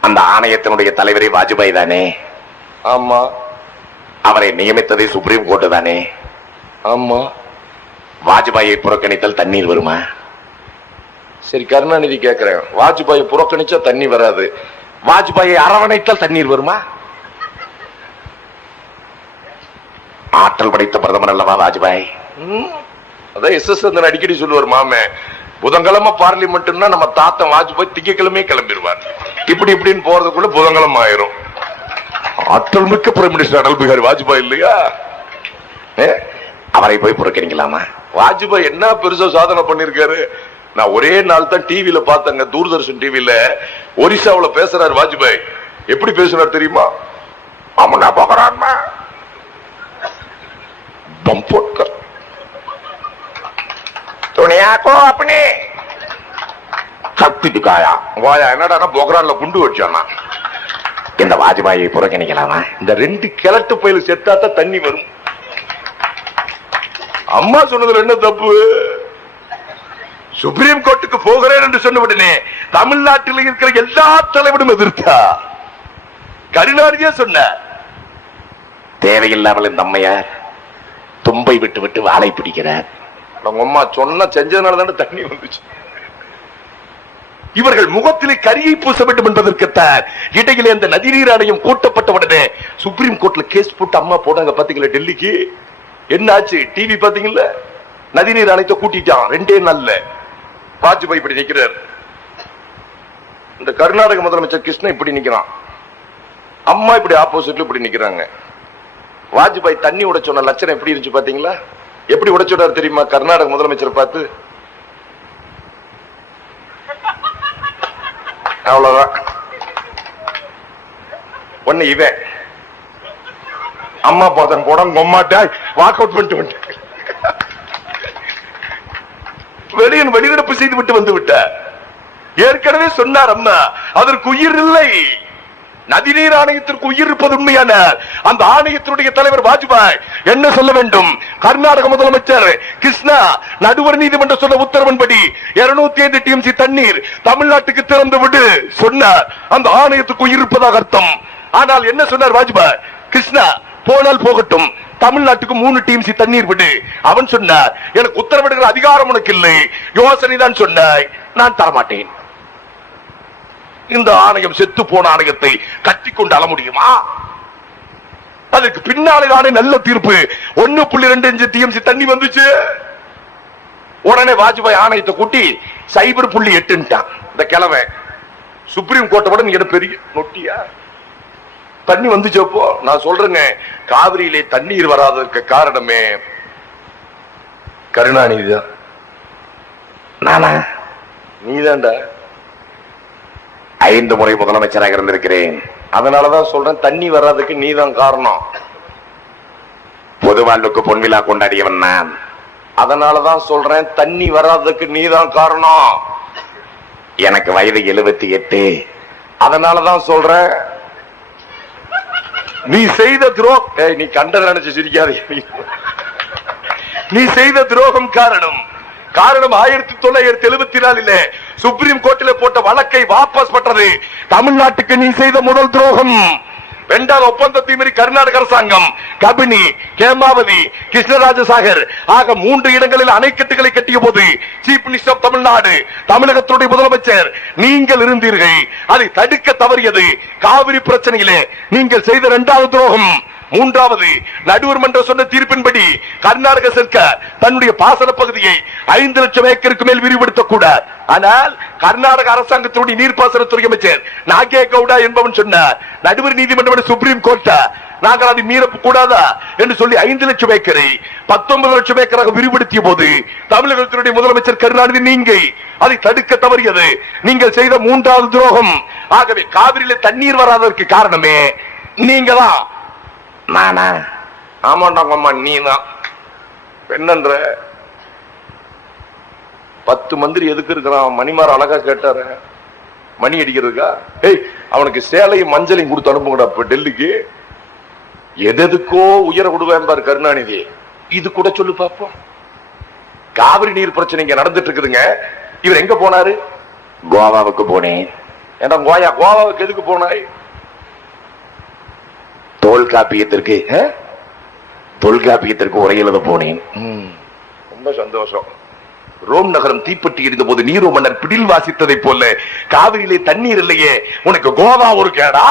அந்த ஆணையத்தினுடைய தலைவரை வாஜ்பாய் தானே? ஆமா. அவரை நியமித்ததை சுப்ரீம் கோர்ட்டு தானே? ஆமா. வாஜ்பாயை புறக்கணித்தால் தண்ணீர் வருமா? சரி, கருணாநிதி கேட்கிறேன், வாஜ்பாயை புறக்கணிச்சா தண்ணி வராது, வாஜ்பாயை அரவணைத்தால் தண்ணீர் வருமா? ஆற்றல் படைத்த பிரதமர் அல்லவா வாஜ்பாய்? அதான் எஸ்.எஸ். அடிக்கடி சொல்லுவார் மாமே, புதன்கிழமை பார்லிமெண்ட்னா நம்ம தாத்தன் வாஜ்பாய் திங்கக்கிழமையே கிளம்பிடுவார். இப்படி இப்படின்னு போறதுக்குள்ள புதன்கிழமை ஆயிரும். ஆற்றல் மிக்க பிரைம் மினிஸ்டர் அடல் பிகாரி வாஜ்பாய் இல்லையா? அவரை போய் புறக்கணிக்கலாமா? வாஜ்பாய் என்ன பெருசா சாதனை பண்ணிருக்காரு. நான் ஒரே நாள் தான் டிவியில பார்த்தேங்க, தூர்தர்ஷன் டிவியில ஒரிசாவுல பேசுறாரு வாஜ்பாய். எப்படி பேசுறாரு தெரியுமா? அமனா பகரான்மா பம்போட்கர் துணியா கோ अपने சக்தி दिखाया வாயா. என்னடா போகரான்ல குண்டு வச்சானா? இந்த வாஜ்பாயை புறக்கணிக்கலாமா? இந்த ரெண்டு கிழட்டு பயில செத்தாத்தான் தண்ணி வரும். அம்மா சொன்னதுல என்ன தப்பு? சுப்ரீம் கோர்ட்டுக்கு போகிறேன் என்று சொன்ன உடனே தமிழ்நாட்டில் இருக்கிற எல்லா தலைவரும் எதிர்த்தா. கருணாநிதியே சொன்ன தேவையில்லாமல் இந்த அம்மையார் தும்பை விட்டு விட்டு வாழை பிடிக்கிறார். அம்மா சொன்ன செஞ்சதுனால தானே தண்ணி வந்துச்சு. இவர்கள் முகத்திலே கரியை பூச வேண்டும் என்பதற்குத்தான் இடையிலே அந்த நதிநீர் ஆணையம் கூட்டப்பட்ட உடனே சுப்ரீம் கோர்ட்ல கேஸ் போட்டு அம்மா போனாங்க. பாத்தீங்களா டெல்லிக்கு என்ன ஆச்சு? டிவி பாத்தீங்களா? நதிநீர் ஆணையத்தை கூட்டிட்டான் 2 நாள்ல. வாஜ்பாய் இப்படி நிக்கிறார். இந்த கர்நாடக முதலமைச்சர் கிருஷ்ணா இப்படி நிக்கிறான். அம்மா இப்படி ஆப்போசிட்ல இப்படி நிக்கிறாங்க. வாஜ்பாய் தண்ணி உட சொன்ன லட்சணம் எப்படி இருந்துச்சு பாத்தீங்களா? எப்படி உடைச்சுடாரு தெரியுமா? கர்நாடக முதலமைச்சர் பார்த்து அவ்வளவுதான். ஒண்ணு இவன் அம்மா பாத்தன் போட கொம்மாட்டாய் வாக் அவுட் பண்ணிட்டு வந்து வெளிநடப்பு செய்து விட்டு வந்து விட்ட. ஏற்கனவே சொன்னார் அம்மா, அதற்கு உயிர் இல்லை. நதிநீர் ஆணையத்திற்கு உயிர் இருப்பது உண்மையான அந்த ஆணையத்தினுடைய தலைவர் வாஜ்பாய் என்ன சொல்ல வேண்டும்? கர்நாடக முதலமைச்சர் கிருஷ்ணா நடுவர் நீதிமன்றம் சொன்ன உத்தரவின்படி 205 டிஎம்சி தண்ணீர் தமிழ்நாட்டுக்கு திறந்து விடு சொன்னார். அந்த ஆணையத்துக்கு உயிர் இருப்பதாக அர்த்தம். ஆனால் என்ன சொன்னார் வாஜ்பாய்? கிருஷ்ணா போனால் போகட்டும், தமிழ்நாட்டுக்கு 3 டிஎம்சி தண்ணீர் விடு. அவன் சொன்னார், எனக்கு உத்தரவிடுகிற அதிகாரம் உனக்கு இல்லை, யோசனை தான் சொன்னாய், நான் தரமாட்டேன். இந்த ஆணையம் செத்து போன ஆணையத்தை கட்டிக்கொண்டு அழ முடியுமா? அதுக்கு பின்னாலே நல்ல தீர்ப்பு 1.25 டிஎம்சி தண்ணி வந்துச்சு. உடனே வாஜ்பாய் ஆணையத்தை கூட்டி 0.8 இந்த கிழமை சுப்ரீம் கோர்ட்டை விட நீங்க பெரிய நொட்டியா தண்ணி வந்துச்சு. அப்போ நான் சொல்றேங்க, காவிரியிலே தண்ணீர் வராததற்கு காரணமே கருணாநிதி தான். நானா? நீதான்டா. 5 முறை முதலமைச்சராக இருந்திருக்கிறேன். அதனாலதான் சொல்றேன், தண்ணி வராதுக்கு நீதான் காரணம். பொது வாழ்வுக்கு பொன்விழா கொண்டாடியவன் நான். அதனாலதான் சொல்றேன், தண்ணி வராதுக்கு நீதான் காரணம். எனக்கு வயது 78. அதனாலதான் சொல்றேன், நீ செய்த துரோகம், நீ கண்டதை நினைச்சு சிரிக்காதே, நீ செய்த துரோகம் காரணம் 1974 சுப்ரீம் கோர்ட்டில் போட்ட வழக்கை வாபஸ் பெற்றது தமிழ்நாட்டுக்கு நீ செய்த முதல் துரோகம். 2வது ஒப்பந்தத்தை மீறி கர்நாடக அரசாங்கம் கபினி, கேமாவதி, கிருஷ்ணராஜசாகர் ஆக 3 இடங்களில் அணைக்கட்டுகளை கட்டிய போது சீஃப் மினிஸ்டர் ஆஃப் தமிழ்நாடு, தமிழகத்துடைய முதலமைச்சர் நீங்கள் இருந்தீர்கள். அதை தடுக்க தவறியது காவிரி பிரச்சனையிலே நீங்கள் செய்த 2வது துரோகம். 3வது நடுவர் மன்றம் சொன்ன தீர்ப்பின்படி கர்நாடக சர்க்கார் தன்னுடைய பாசன பகுதியை 5 லட்சம் ஏக்கருக்கு மேல் விரிவுபடுத்தக் கூடாது. ஆனால் கர்நாடக அரசாங்கத்தினுடைய நீர்ப்பாசனத்துறை அமைச்சர் நாகே கவுடா என்பவன் சொன்னார், நடுவர் நீதிமன்றம் சுப்ரீம் கோர்ட்டா நாங்கள் அதை மீற கூடாதா என்று சொல்லி 5 லட்சம் ஏக்கரை 19 லட்சம் ஏக்கராக விரிவுபடுத்திய போது தமிழகத்தினுடைய முதலமைச்சர் கருணாநிதி நீங்க அதை தடுக்க தவறியது நீங்கள் செய்த 3வது துரோகம். ஆகவே காவிரியில தண்ணீர் வராததற்கு காரணமே நீங்க தான். நானா? ஆமாண்டாங்கம்மா, நீ தான். என்னன்ற 10 மந்திரி எதுக்கு இருக்கிறான்? மணிமார் அழகா கேட்டாரு, மணி அடிக்கிறதுக்கா? அவனுக்கு சேலையும் மஞ்சளையும் கொடுத்து அனுப்புங்கடா இப்ப டெல்லிக்கு. எதுக்கோ உயர விடுவேன் பாரு கருணாநிதி. இது கூட சொல்லு பாப்போம். காவிரி நீர் பிரச்சனை இங்க நடந்துட்டு இருக்குதுங்க. இவர் எங்க போனாரு? கோவாவுக்கு போனேன். ஏன்னா கோவாவுக்கு எதுக்கு போனாய்? தொல்காப்பியத்திற்கு உரை எழுத போனேன். ரொம்ப சந்தோஷம். ரோம் நகரம் தீப்பற்றி இருந்த போது நீரோ மன்னர் பிடில் வாசித்ததை போல காவிரியிலே தண்ணீர் இல்லையே, உனக்கு கோவா ஒரு கேடா?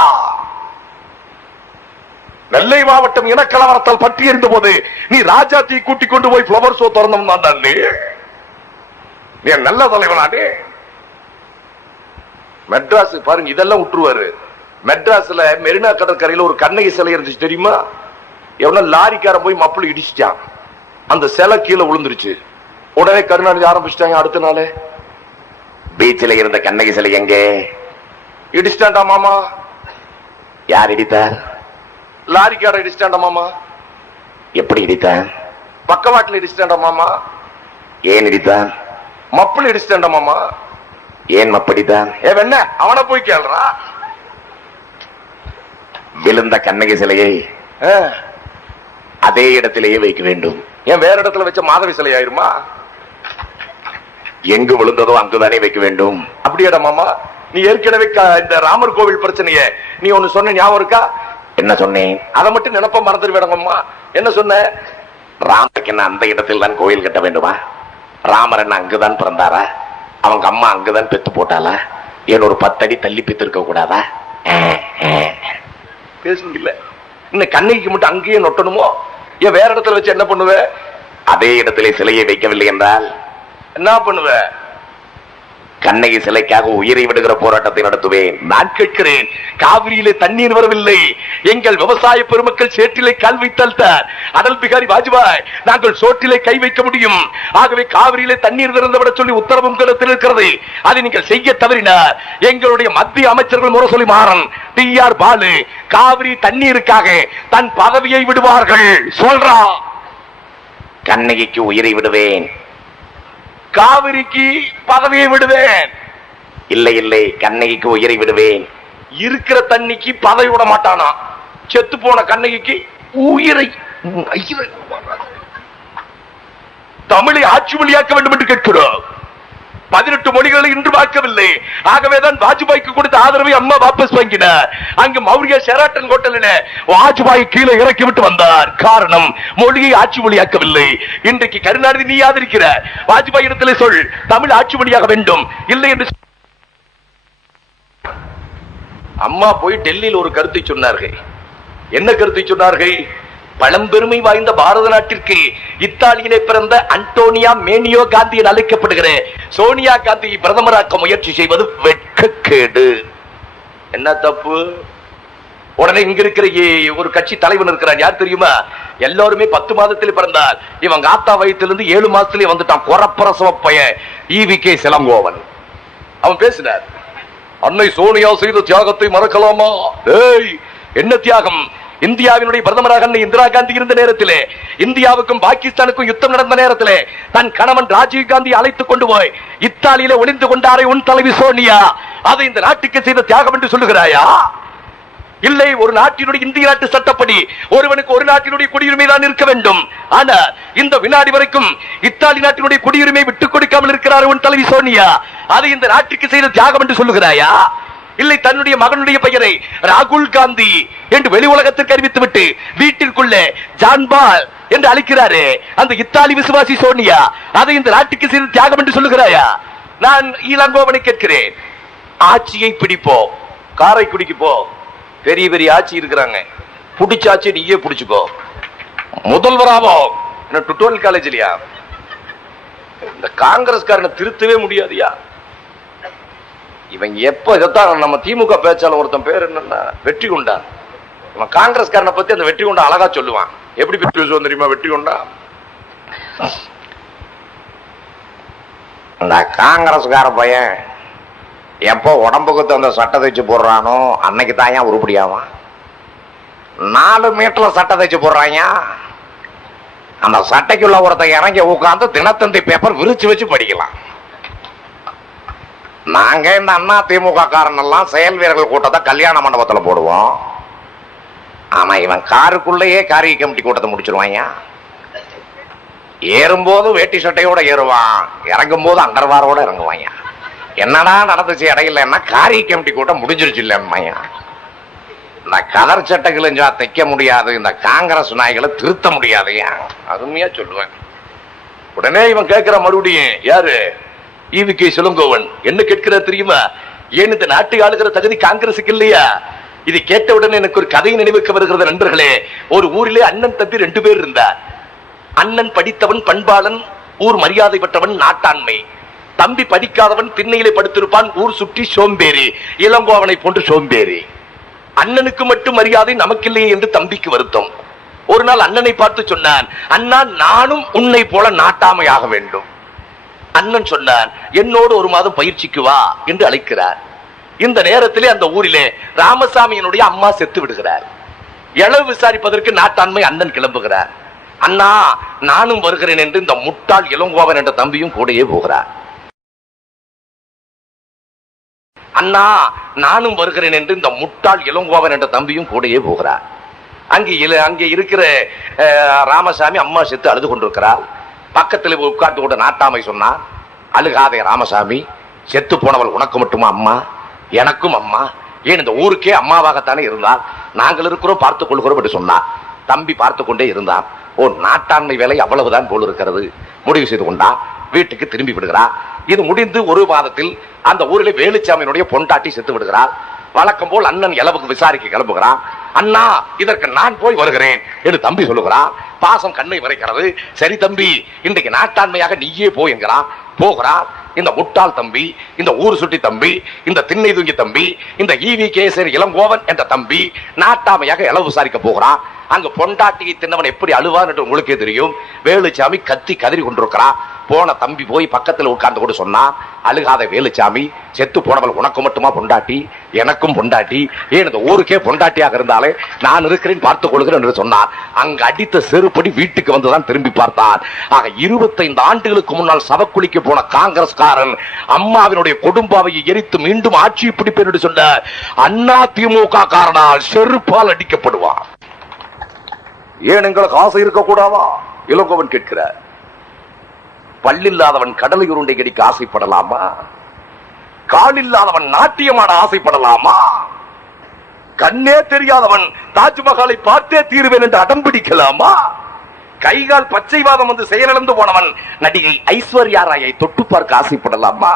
நெல்லை மாவட்டம் இனக்கலவரத்தால் பற்றி எறிந்த போது நீ ராஜாத்தியை கூட்டிக் கொண்டு போய் பிளவர் ஷோ திறந்தவன் தான். நீ நல்ல தலைவனாடி. மெட்ராஸ் பாருங்க, இதெல்லாம் விட்டுருவாரு. மெட்ராஸ்ல மெரினா கடற்கரையில ஒரு கண்ணகி சிலை இருந்துச்சு தெரியுமா? எவனா லாரிக்காரன் போய் மப்புள் இடிச்சிட்டான், அந்த சிலை கீழே விழுந்துருச்சு. உடனே கருணாநிதி ஆரம்பிச்சிட்டாங்க அடுத்த நாளே, பீச்சில் இருந்த கண்ணகி சிலை எங்கே? இடிச்சிட்டான்டா மாமா. யார் இடித்தார்? லாரிக்காரன் இடிச்சிட்டான்டா மாமா. எப்படி இடித்தார்? பக்கவாட்டில் இடிச்சிட்டான்டா மாமா. ஏன் இடித்தார்? மப்புள் இடிச்சிட்டான்டா மாமா. ஏன் மப்படித்தான்? என்ன அவனை போய் கேள்றா. விழுந்த கண்ணகி சிலையை அதே இடத்திலேயே வைக்க வேண்டும். ஏன் வேற இடத்துல வச்ச மாதவி சிலை ஆயிருமா? எங்கு விழுந்ததோ அங்குதானே வைக்க வேண்டும். அப்படியாடா மாமா? நீ ஏற்கனவே இந்த ராமர் கோவில் பிரச்சனைய நீ ஒண்ணு சொன்ன ஞாபகம் இருக்கா? என்ன சொன்னேன்? அதை மட்டும் நினைப்ப மறந்துடுவேடங்கம்மா. என்ன சொன்ன? ராமருக்கு என்ன அந்த இடத்தில் தான் கோயில் கட்ட வேண்டுமா? ராமர் என்ன அங்குதான் பிறந்தாரா? அவங்க அம்மா அங்குதான் பெத்து போட்டாளா? ஏன் ஒரு 10 அடி தள்ளி பெத்து இருக்க கூடாதா? பேசுங்க. இன்னும் கண்ணகிக்கு மட்டும் அங்கேயே நொட்டணுமோ? ஏன் வேற இடத்துல வச்சு என்ன பண்ணுவ? அதே இடத்திலே சிலையை வைக்கவில்லை என்றால் என்ன பண்ணுவ? கண்ணகி சிலைக்காக உயிரை விடுகிற போராட்டத்தை நடத்துவேன். நான் கேட்கிறேன், காவிரியிலே தண்ணீர் வரவில்லை, எங்கள் விவசாய பெருமக்கள் சேற்றிலே கால் வைத்தால் தான் அடல் பிகாரி வாஜ்பாய் நாங்கள் சோற்றிலே கை வைக்க முடியும். ஆகவே காவிரியிலே தண்ணீர் திறந்துவிட சொல்லி உத்தரவும் கிடத்தில் இருக்கிறது. அதை நீங்கள் செய்ய தவறினார் எங்களுடைய மத்திய அமைச்சர்கள் முரசொலி மாறன், TR பாலு காவிரி தண்ணீருக்காக தன் பதவியை விடுவார்கள் சொல்றா. கண்ணகிக்கு உயிரை விடுவேன், காவிரிக்கு பதவியை விடுவேன். இல்லை இல்லை, கண்ணகிக்கு உயிரை விடுவேன். இருக்கிற தண்ணிக்கு பதவி விட மாட்டானா? செத்து போன கண்ணகிக்கு உயிரை. தமிழை ஆட்சி மொழியாக்க வேண்டும் என்று கேட்கிறோம். 18 மொழிகளை இன்று பார்க்கவில்லை. ஆகவேதான் வாஜ்பாய்க்கு கொடுத்த ஆதரவை அம்மா வாபஸ் வாங்கினார். அங்கு மௌரிய ஷெராட்டன் ஹோட்டலில் வாஜ்பாய் கீழே இறக்கி விட்டு வந்தார். காரணம், மொழியை ஆட்சி மொழியாக்கவில்லை. இன்றைக்கு கருணாநிதி நீ ஆதரிக்கிற வாஜ்பாய் இடத்திலே சொல், தமிழ் ஆட்சி மொழியாக வேண்டும். இல்லை என்று அம்மா போய் டெல்லியில் ஒரு கருத்தை சொன்னார்கள். என்ன கருத்தை சொன்னார்கள்? பழம்பெருமை வாய்ந்த பாரத நாட்டிற்கு இத்தாலியிலே பிறந்த அன்டோனியா மேனியோ காந்தி என அழைக்கப்படுகிற சோனியா காந்தியை பிரதமராக்க முயற்சி செய்வது வெட்கக்கேடு. என்ன தப்பு? உடனே இங்க இருக்கிற ஒரு கட்சி தலைவன் இருக்கிறான், யார் தெரியுமா? எல்லாருமே 10 மாதத்திலே பிறந்தார், இவங்க ஆத்தா வயத்திலிருந்து 7 மாசத்திலே வந்துட்டான். கொரப்பிரசவ பையன் EVK சிலங்கோவன். அவன் பேசினார், அன்னை சோனியா செய்த தியாகத்தை மறக்கலாமா? என்ன தியாகம்? இந்தியாவினுடைய பிரதமராக இந்திரா காந்தி இருந்த நேரத்திலே, இந்தியாவுக்கும் பாகிஸ்தானுக்கும் யுத்தம் நடந்த நேரத்திலே தன் கணவன் ராஜீவ் காந்தி அழைத்துக் கொண்டு போய் இத்தாலியில ஒளிந்து கொண்டாரே உன் தலைவி சோனியா, அதை இந்த நாட்டுக்கு செய்த தியாகம் என்று சொல்லுகிறாயா? இல்லை, ஒரு நாட்டினுடைய இந்திய நாட்டு சட்டப்படி ஒருவனுக்கு ஒரு நாட்டினுடைய குடியுரிமை தான் இருக்க வேண்டும். ஆனா இந்த வினாடி வரைக்கும் இத்தாலி நாட்டினுடைய குடியுரிமை விட்டுக் கொடுக்காமல் இருக்கிறார் உன் தலைவி சோனியா, அதை இந்த நாட்டுக்கு செய்த தியாகம் என்று சொல்லுகிறாயா? இல்லை, தன்னுடைய மகனுடைய பெயரை ராகுல் காந்தி என்று வெளி உலகத்திற்கு அறிவித்துவிட்டு வீட்டிற்குள்ளே ஜான்பால் என்று அழைக்கிறாரே அந்த இத்தாலி விசுவாசி சோனியா, அதை இந்த நாட்டுக்கு செய்த தியாகம் என்று சொல்லுகிறாயா? நான் இளங்கோவனை கேட்கிறேன், ஆட்சியை பிடிப்போம், காரைக்குடிக்கு போ, பெரிய பெரிய ஆட்சி இருக்கிறாங்க, பிடிச்சாட்சி நீயே பிடிச்சுக்கோ, முதல்வராவோ. டுட்டோரியல் காலேஜ் இல்லையா? இந்த காங்கிரஸ்காரனை திருத்தவே முடியாதுயா. இவன் எப்ப இதைத்தான் நம்ம திமுக பேச்சாளர் ஒருத்தன் பேர் என்னன்னா வெற்றி கொண்டா, இவன் காங்கிரஸ்காரனை பத்தி அந்த வெற்றி கொண்டா அழகா சொல்லுவான். எப்படி பேசுவான் தெரியுமா? வெற்றி கொண்டா, அந்த காங்கிரஸ்கார பையன் எப்போ உடம்புக்கு தந்த சட்டை தைச்சு போடுறானோ அன்னைக்கு தான் ஏன் உருப்படியாவான். 4 மீட்டர்ல சட்டை தைச்சு போடுறாங்க. அந்த சட்டைக்குள்ள ஒருத்தன் இறங்கி உட்கார்ந்து தினத்தந்தி பேப்பர் விரிச்சு வச்சு படிக்கலாம். நாங்க இந்த அண்ணா திமுக காரன் எல்லாம் செயல் வீரர்கள் கூட்டத்தை கல்யாண மண்டபத்தில் போடுவோம். ஆனா இவன் காருக்குள்ளேயே காரிய கமிட்டி கூட்டத்தை முடிச்சிருவாங்க. ஏறும்போது வேட்டி சட்டையோட ஏறுவான், இறங்கும் போது அண்டர்வாரோட இறங்குவாங்க. என்னடா நடந்துச்சு இடையிலன்னா காரிய கமிட்டி கூட்டம் முடிஞ்சிருச்சு இல்லையா? இந்த கலர் சட்டைகளும் தைக்க முடியாது, இந்த காங்கிரஸ் நாய்களை திருத்த முடியாதையா, அருமையா சொல்லுவேன். உடனே இவன் கேட்கிற மறுபடியும் யாரு? EVK சிலங்கோவன் என்ன கேட்கிறார் தெரியுமா? ஏன் இந்த நாட்டை ஆளுகிற தகுதி காங்கிரசுக்கு இல்லையா? இது கேட்டவுடன் எனக்கு ஒரு கதை நினைவுக்கு வருகிறது நண்பர்களே. ஒரு ஊரிலே அண்ணன் தம்பி 2 பேர் இருந்தார். அண்ணன் படித்தவன், பண்பாளன், ஊர் மரியாதை பெற்றவன், நாட்டாண்மை. தம்பி படிக்காதவன் திண்ணையிலே படுத்திருப்பான், ஊர் சுற்றி சோம்பேறி, இளங்கோவனை போன்று சோம்பேறி. அண்ணனுக்கு மட்டும் மரியாதை நமக்கில்லையே என்று தம்பிக்கு வருத்தம். ஒரு நாள் அண்ணனை பார்த்து சொன்னான், அண்ணா நானும் உன்னை போல நாட்டாமையாக வேண்டும். அண்ணன் சொன்னான், என்னோடு ஒரு மாதம் பயிற்சிக்கு வா என்று அழைக்கிறார். இந்த நேரத்திலே அந்த ஊரிலே ராமசாமியினுடைய அம்மா செத்து விடுகிறார். எளவு விசாரிப்பதற்கு நாட்டாண்மை அண்ணன் கிளம்புகிறார். அண்ணா நானும் வருகிறேன் என்று இந்த முட்டாள் இளங்கோவன் என்ற தம்பியும் கூடயே போகிறார். அண்ணா நானும் வருகிறேன் என்று இந்த முட்டாள் இளங்கோவன் என்ற தம்பியும் கூடயே போகிறார். அங்கே இருக்கிற ராமசாமி அம்மா செத்து அழுது கொண்டிருக்கிறார். பக்கத்தில் உட்கார்ந்து கொண்ட நாட்டாமை சொன்னார், அழுகாதே ராமசாமி, செத்து போனவள் உனக்கு மட்டுமா அம்மா? எனக்கும் அம்மா. ஏன் இந்த ஊருக்கே அம்மாவாகத்தானே இருந்தால், நாங்கள் இருக்கிறோம் பார்த்துக் கொள்கிறோம் என்று சொன்னார். தம்பி பார்த்து கொண்டே இருந்தான். ஓ, நாட்டாண்மை வேலை அவ்வளவுதான் போல் இருக்கிறது. முடிவு செய்து கொண்டா வீட்டுக்கு திரும்பி விடுகிறார். இது முடிந்து ஒரு மாதத்தில் அந்த ஊரிலே வேலுச்சாமியினுடைய பொண்டாட்டி செத்து விடுகிறார். வழக்கம் போல் அண்ணன் இளவுக்கு விசாரிக்க கிளம்புகிறான். அண்ணா இதற்கு நான் போய் வருகிறேன் என்று தம்பி சொல்லுகிறான். பாசம் கண்ணை வரைக்கிறது. சரி தம்பி, இன்றைக்கு நாட்டாண்மையாக நீயே போ என்கிறான். போகிறான். இந்த முட்டாள் தம்பி, இந்த ஊர் சுட்டி தம்பி, இந்த திண்ணை தூங்கி தம்பி, இந்த ஈவி கேசரி இளங்கோவன் என்ற தம்பி நாட்டாமையாக இளவு விசாரிக்க போகிறான். அங்கு பொண்டாட்டியை தின்னவன் எப்படி அழுவான் என்று உங்களுக்கே தெரியும். வேலுச்சாமி கத்தி கதறி கொண்டிருக்கிறான். போன தம்பி போய் பக்கத்தில் உட்கார்ந்து கொண்டு சொன்னான், அழுகாத வேலுச்சாமி, செத்து போனவள் உனக்கு மட்டுமா பொண்டாட்டி? எனக்கும் பொண்டாட்டி. ஏன் இந்த ஊருக்கே பொண்டாட்டியாக இருந்தாலே நான் இருக்கிறேன் பார்த்துக் கொள்கிறேன் என்று சொன்னார். அங்கு அடித்த செருப்படி வீட்டுக்கு வந்துதான் திரும்பி பார்த்தார். ஆக 25 ஆண்டுகளுக்கு முன்னால் சவக்குழிக்கு போன காங்கிரஸ்காரன் அம்மாவினுடைய கொடும்பாவையை எரித்து மீண்டும் ஆட்சி பிடிப்பேன் என்று சொன்ன அண்ணா திமுக காரனால் செருப்பால் அடிக்கப்படுவார். ஏன் எங்களுக்கு ஆசை இருக்கக்கூடாதா? இளங்கோவன் கேட்கிறார். பல்லில்லாதவன் கடலை உருண்டை கடிக்க ஆசைப்படலாமா? காலில்லாதவன் நாட்டியமான ஆசைப்படலாமா? கண்ணே தெரியாதவன் தாஜ்மஹாலை பார்த்தே தீருவேன் என்று அடம்பிடிக்கலாமா? கைகால் பச்சைவாதம் வந்து செயலிழந்து போனவன் நடிகை ஐஸ்வர்யா ராயை தொட்டு பார்க்க ஆசைப்படலாமா?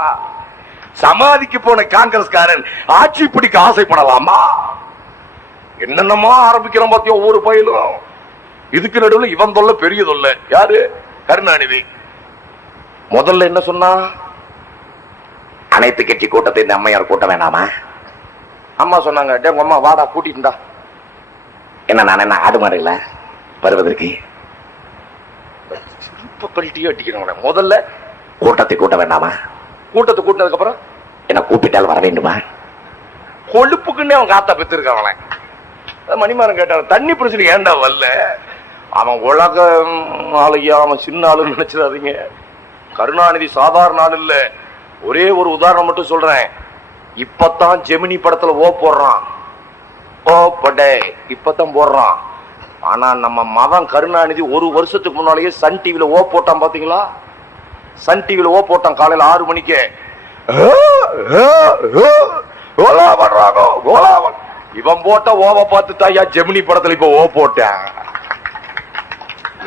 சமாதிக்கு போன காங்கிரஸ்காரன் ஆட்சி பிடிக்க ஆசைப்படலாமா? என்னென்னமா ஆரம்பிக்கிறோம் பாத்தியா ஒவ்வொரு பயிலும். இதுக்கு நடுவில் இவன் தொல்லை பெரிய தொல்லை. யாரு? கருணாநிதி. முதல்ல என்ன சொன்னா, அனைத்து கட்சி கூட்டத்தை இந்த அம்மையார் கூட்ட வேணாமா? அம்மா சொன்னாங்க, உங்க அம்மா வாடா கூட்டிட்டுண்டா. என்ன நான் என்ன ஆடு மாடு இல்ல வருவதற்கு? அடிக்கணும். முதல்ல கூட்டத்தை கூட்ட வேண்டாமா? கூட்டத்தை கூட்டினதுக்கு அப்புறம் என்ன கூப்பிட்டால் வர வேண்டுமா? கொழுப்புக்குன்னே அவன் காத்தா பெற்றிருக்காங்களே. மணிமாறன் கேட்டான், தண்ணி பிரச்சனை ஏண்டா வரல? அவன் உலக ஆளையா, அவன் சின்ன ஆளுன்னு நினைச்சிடாதீங்க. கருணாநிதி சாதாரண ஆள் இல்ல. ஒரே ஒரு உதாரணம் மட்டும் சொல்றேன். இப்பதான் ஜெமினி படத்துல ஓ போடுறான். ஓ படே இப்பதான் போடுறான். ஆனா நம்ம மகன் கருணாநிதி ஒரு வருஷத்துக்கு முன்னாலேயே சன் டிவில ஓ போட்டான். பாத்தீங்களா? சன் டிவில ஓ போட்டான் காலையில 6 மணிக்கு. இவன் போட்ட ஓவ பார்த்துட்டாயா ஜெமினி படத்துல இப்ப ஓ போட்டேன்.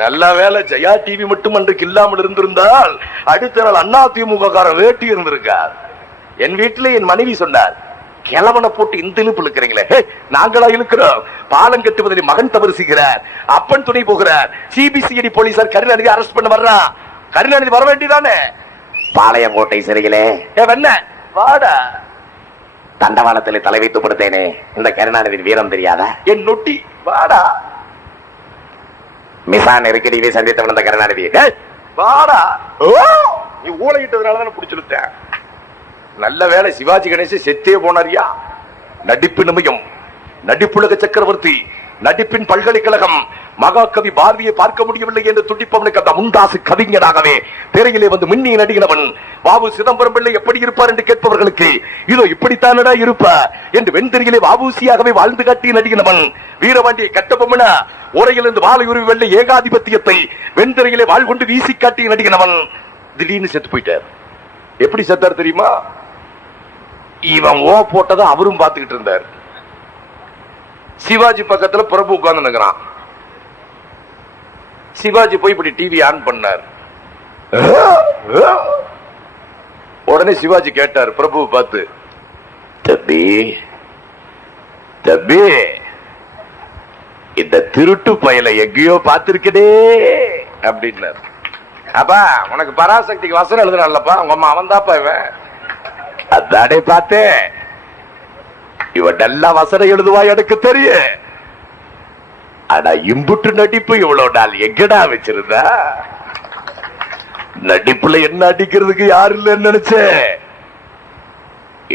நல்ல வேலை ஜெயா டிவி மட்டும் அன்றைக்கு இல்லாமல் இருந்திருந்தால் அடுத்த நாள் அண்ணா திமுக காரன் வேட்டி இருந்திருக்கார். என் வீட்டிலே என் மனைவி சொன்னார், கிழவனை போட்டு இந்த இழுப்பு இழுக்கிறீங்களே. நாங்களா இழுக்கிறோம்? பாலம் கட்டுவதில் மகன் தவறு செய்கிறார், அப்பன் துணை போகிறார், சிபிசிஐடி போலீசார் கருணாநிதி அரெஸ்ட் பண்ண வர்றான். கருணாநிதி வர வேண்டியதானே? பாளையங்கோட்டை சிறையிலே என்ன வாடா தண்டவாளத்தில் தலை வைத்து கொடுத்தேனே, இந்த கருணாநிதி வீரம் தெரியாதா? என் நொட்டி வாடா. மிசா நெருக்கடியிலே சந்தித்து வந்த கருணாநிதி வாடா. நீ ஊழையிட்டதுனாலதான் பிடிச்சிருத்தேன். நல்ல வேலை சிவாஜி கணேசன் செத்தே போனாரியா. நடிப்பு நிமயம், நடிப்புலக சக்கரவர்த்தி, நடிப்பின் பல்கலைக்கழகம், மகாகவி பாரதியை பார்க்க முடியவில்லை என்று துடிப்பவனுக்கு அந்த முண்டாசு கவிஞனாகவே திரையிலே வந்து மின்னி நடிகனவன். பாபு சிதம்பரம் பிள்ளை எப்படி இருப்பார் என்று கேட்பவர்களுக்கு இதோ இப்படித்தானடா இருப்பார் என்று வெண்திரையிலே வாபூசியாகவே வாழ்ந்து காட்டிய நடிகனவன். வீரபாண்டியை கட்டபொம்மனா உரையிலிருந்து வாழையுருவி வெள்ளை ஏகாதிபத்தியத்தை வெண்திரையிலே வாழ் கொண்டு வீசி காட்டிய நடிகனவன் திடீர்னு செத்து போயிட்டார். எப்படி செத்தார் தெரியுமா? இவன் ஓ போட்டதை அவரும் பார்த்துக்கிட்டு இருந்தார். சிவாஜி பக்கத்துல பிரபு உட்கார்ந்து நிற்கிறான். சிவாஜி போய் இப்படி டிவி ஆன் பண்ணார். உடனே சிவாஜி கேட்டார் பிரபு பார்த்து, தம்பி தம்பி இந்த திருட்டு பயலை எங்கேயோ பார்த்திருக்கதே அப்படின்னார். அப்பா உனக்கு பராசக்திக்கு வசனம் எழுதுறான்லப்பா உங்க அம்மா அவன் தாப்பா இவன். அதானே பார்த்தேன், இவன் நல்லா வசனம் எழுதுவா எனக்கு தெரியும். ஆனா இம்புட்டு நடிப்பு இவ்வளவு நாள் எங்கடா வச்சிருந்தா? நடிப்புல என்ன அடிக்கிறதுக்கு யாரு இல்லைன்னு நினைச்சேன்.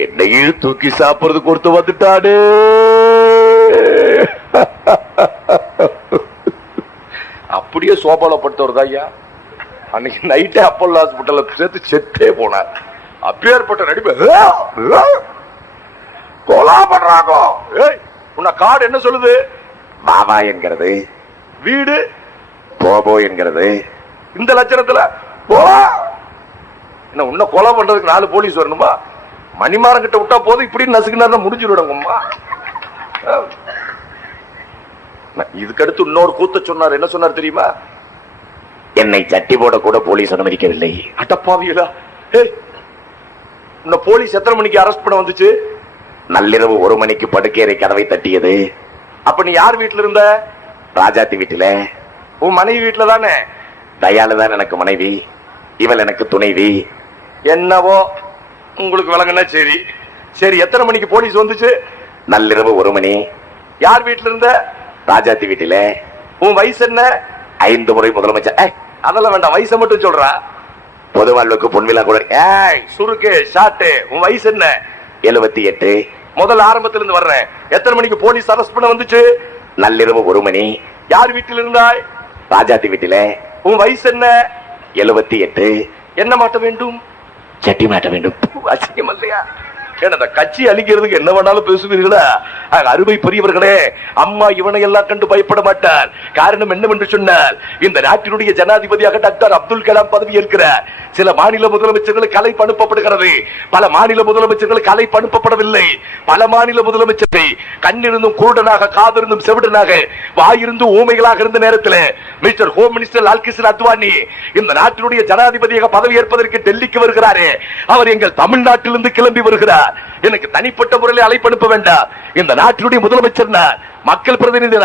என்னையும் தூக்கி சாப்பிடுறதுக்கு ஒருத்த வந்துட்டானே. அப்படியே சோபாலப்பட்டவர் ஐயா அன்னைக்கு நைட்டே அப்போலோ ஹாஸ்பிட்டல்ல சேர்த்து செத்தே போனார். அப்பேற்பட்ட நடிப்பு கொலா பண்றாங்க. உன்ன கார்டு என்ன சொல்லுது? பாபா என்கிறது, வீடு போபோ என்கிறது. இந்த லட்சணத்துல என்ன உன்ன கொலை பண்றதுக்கு 4 போலீஸ் வரணுமா? மணிமாறன் கிட்ட விட்டா போதும், இப்படி நசுக்குனா முடிஞ்சுடுங்கம்மா. இதுக்கடுத்து இன்னொரு கூத்த சொன்னார். என்ன சொன்னார் தெரியுமா? என்னை சட்டி போட கூட போலீஸ் அனுமதிக்கவில்லை. அட்டப்பாவியலா, இந்த போலீஸ் எத்தனை மணிக்கு அரெஸ்ட் பண்ண வந்துச்சு? நள்ளிரவு 1 மணிக்கு படுக்கையறை கதவை தட்டியது. அப்ப நீ யார் வீட்டுல இருந்த? ராஜாத்தி வீட்டுல. உன் மனைவி வீட்டுல தானே? தயாளுதான் எனக்கு மனைவி, இவள் எனக்கு துணைவி. என்னவோ உங்களுக்கு விளங்குனா சரி. சரி, எத்தனை மணிக்கு போலீஸ் வந்துச்சு? நள்ளிரவு 1 மணி. யார் வீட்டுல இருந்த? ராஜாத்தி வீட்டுல. உன் வயசு என்ன? 5 முறை முதலமைச்சர். அதெல்லாம் வேண்டாம், வயசை மட்டும் சொல்றா. பொது வாழ்வுக்கு பொன்விழா கூட. சுருக்கு ஷாட்டு. உன் வயசு என்ன? 78. முதல் ஆரம்பத்துல இருந்து வர்றேன். எத்தனை மணிக்கு போலீஸ் அரெஸ்ட் பண்ண வந்துச்சு? நள்ளிரவு 1 மணி. யார் வீட்டில் இருந்தாய்? ராஜாத்தி வீட்டுல. உன் வயசு என்ன? 78. என்ன மாட்ட வேண்டும்? சட்டி மாட்ட வேண்டும். அசிங்கம் இல்லையா? ஏன்னா கட்சி அழிக்கிறதுக்கு என்ன வேணாலும் பேசுவீர்களா? அருமை பெரியவர்களே, அம்மா இவனை எல்லாம் கண்டு பயப்பட மாட்டார். காரணம் என்னவென்று சொன்னால், இந்த நாட்டினுடைய ஜனாதிபதியாக டாக்டர் அப்துல் கலாம் பதவி ஏற்கிறார். சில மாநில முதலமைச்சர்களுக்கு அழைப்பு அனுப்பப்படுகிறது, பல மாநில முதலமைச்சர்களுக்கு அழைப்பு அனுப்பப்படவில்லை. பல மாநில முதலமைச்சர்கள் கண்ணிருந்தும் குருடனாக, காதிருந்தும் செவிடனாக, வாயிருந்தும் ஊமைகளாக இருந்த நேரத்தில் mister home minister Lalkrishna Advani இந்த நாட்டினுடைய ஜனாதிபதியாக பதவி ஏற்பதற்கு டெல்லிக்கு வருகிறாரே, அவர் எங்கள் தமிழ்நாட்டிலிருந்து கிளம்பி வருகிறார். எனக்கு தனிப்பட்ட முறையில் அழைப்பு அனுப்ப வேண்டாம். இந்த நாட்டினுடைய முதலமைச்சர், மக்கள் பிரதிநிதி,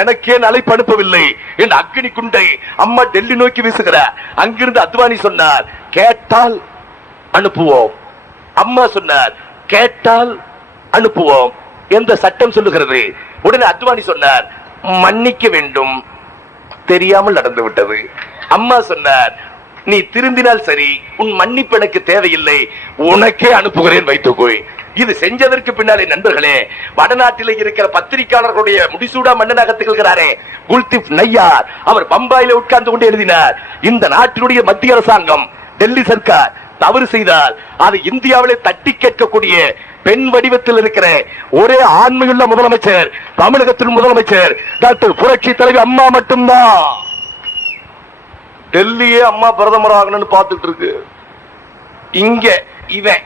எனக்கே அழைப்பு அனுப்பவில்லை என்று அக்னி குண்டை அம்மா டெல்லி நோக்கி வீசுகிறார். அங்கிருந்து அத்வானி சொன்னார், கேட்டால் அனுப்புவோம். அம்மா சொன்னார், கேட்டால் அனுப்புவோம். எந்த சட்டம் சொல்லுகிறது? உடனே அத்வானி சொன்னார், மன்னிக்க வேண்டும், தெரியாமல் நடந்து விட்டது. அம்மா சொன்னார், நீ திருந்தினால் சரி, உன் மன்னிப்பு எனக்கு தேவையில்லை, உனக்கே அனுப்புகிறேன், வைத்துக்கோய். இது செஞ்சதற்கு பின்னாலே நண்பர்களே, வடநாட்டில் இருக்கிற பத்திரிகையாளர்களுடைய முடிசூடா மன்னனாக திகழ்கிறாரே குல்தீப் நய்யார், அவர் பம்பாயில உட்கார்ந்து கொண்டு எழுதினார், இந்த நாட்டினுடைய மத்திய அரசாங்கம், டெல்லி சர்க்கார் தவறு செய்தால் அது இந்தியாவிலே தட்டி கேட்கக்கூடிய பெண் வடிவத்தில் இருக்கிற ஒரே ஆண்மையுள்ள முதலமைச்சர் தமிழகத்தின் முதலமைச்சர் டாக்டர் புரட்சி தலைவி அம்மா மட்டும்தான். டெல்லியே அம்மா பிரதமர் ஆகணும்னு பார்த்துட்டு இருக்கு. இங்க இவன்,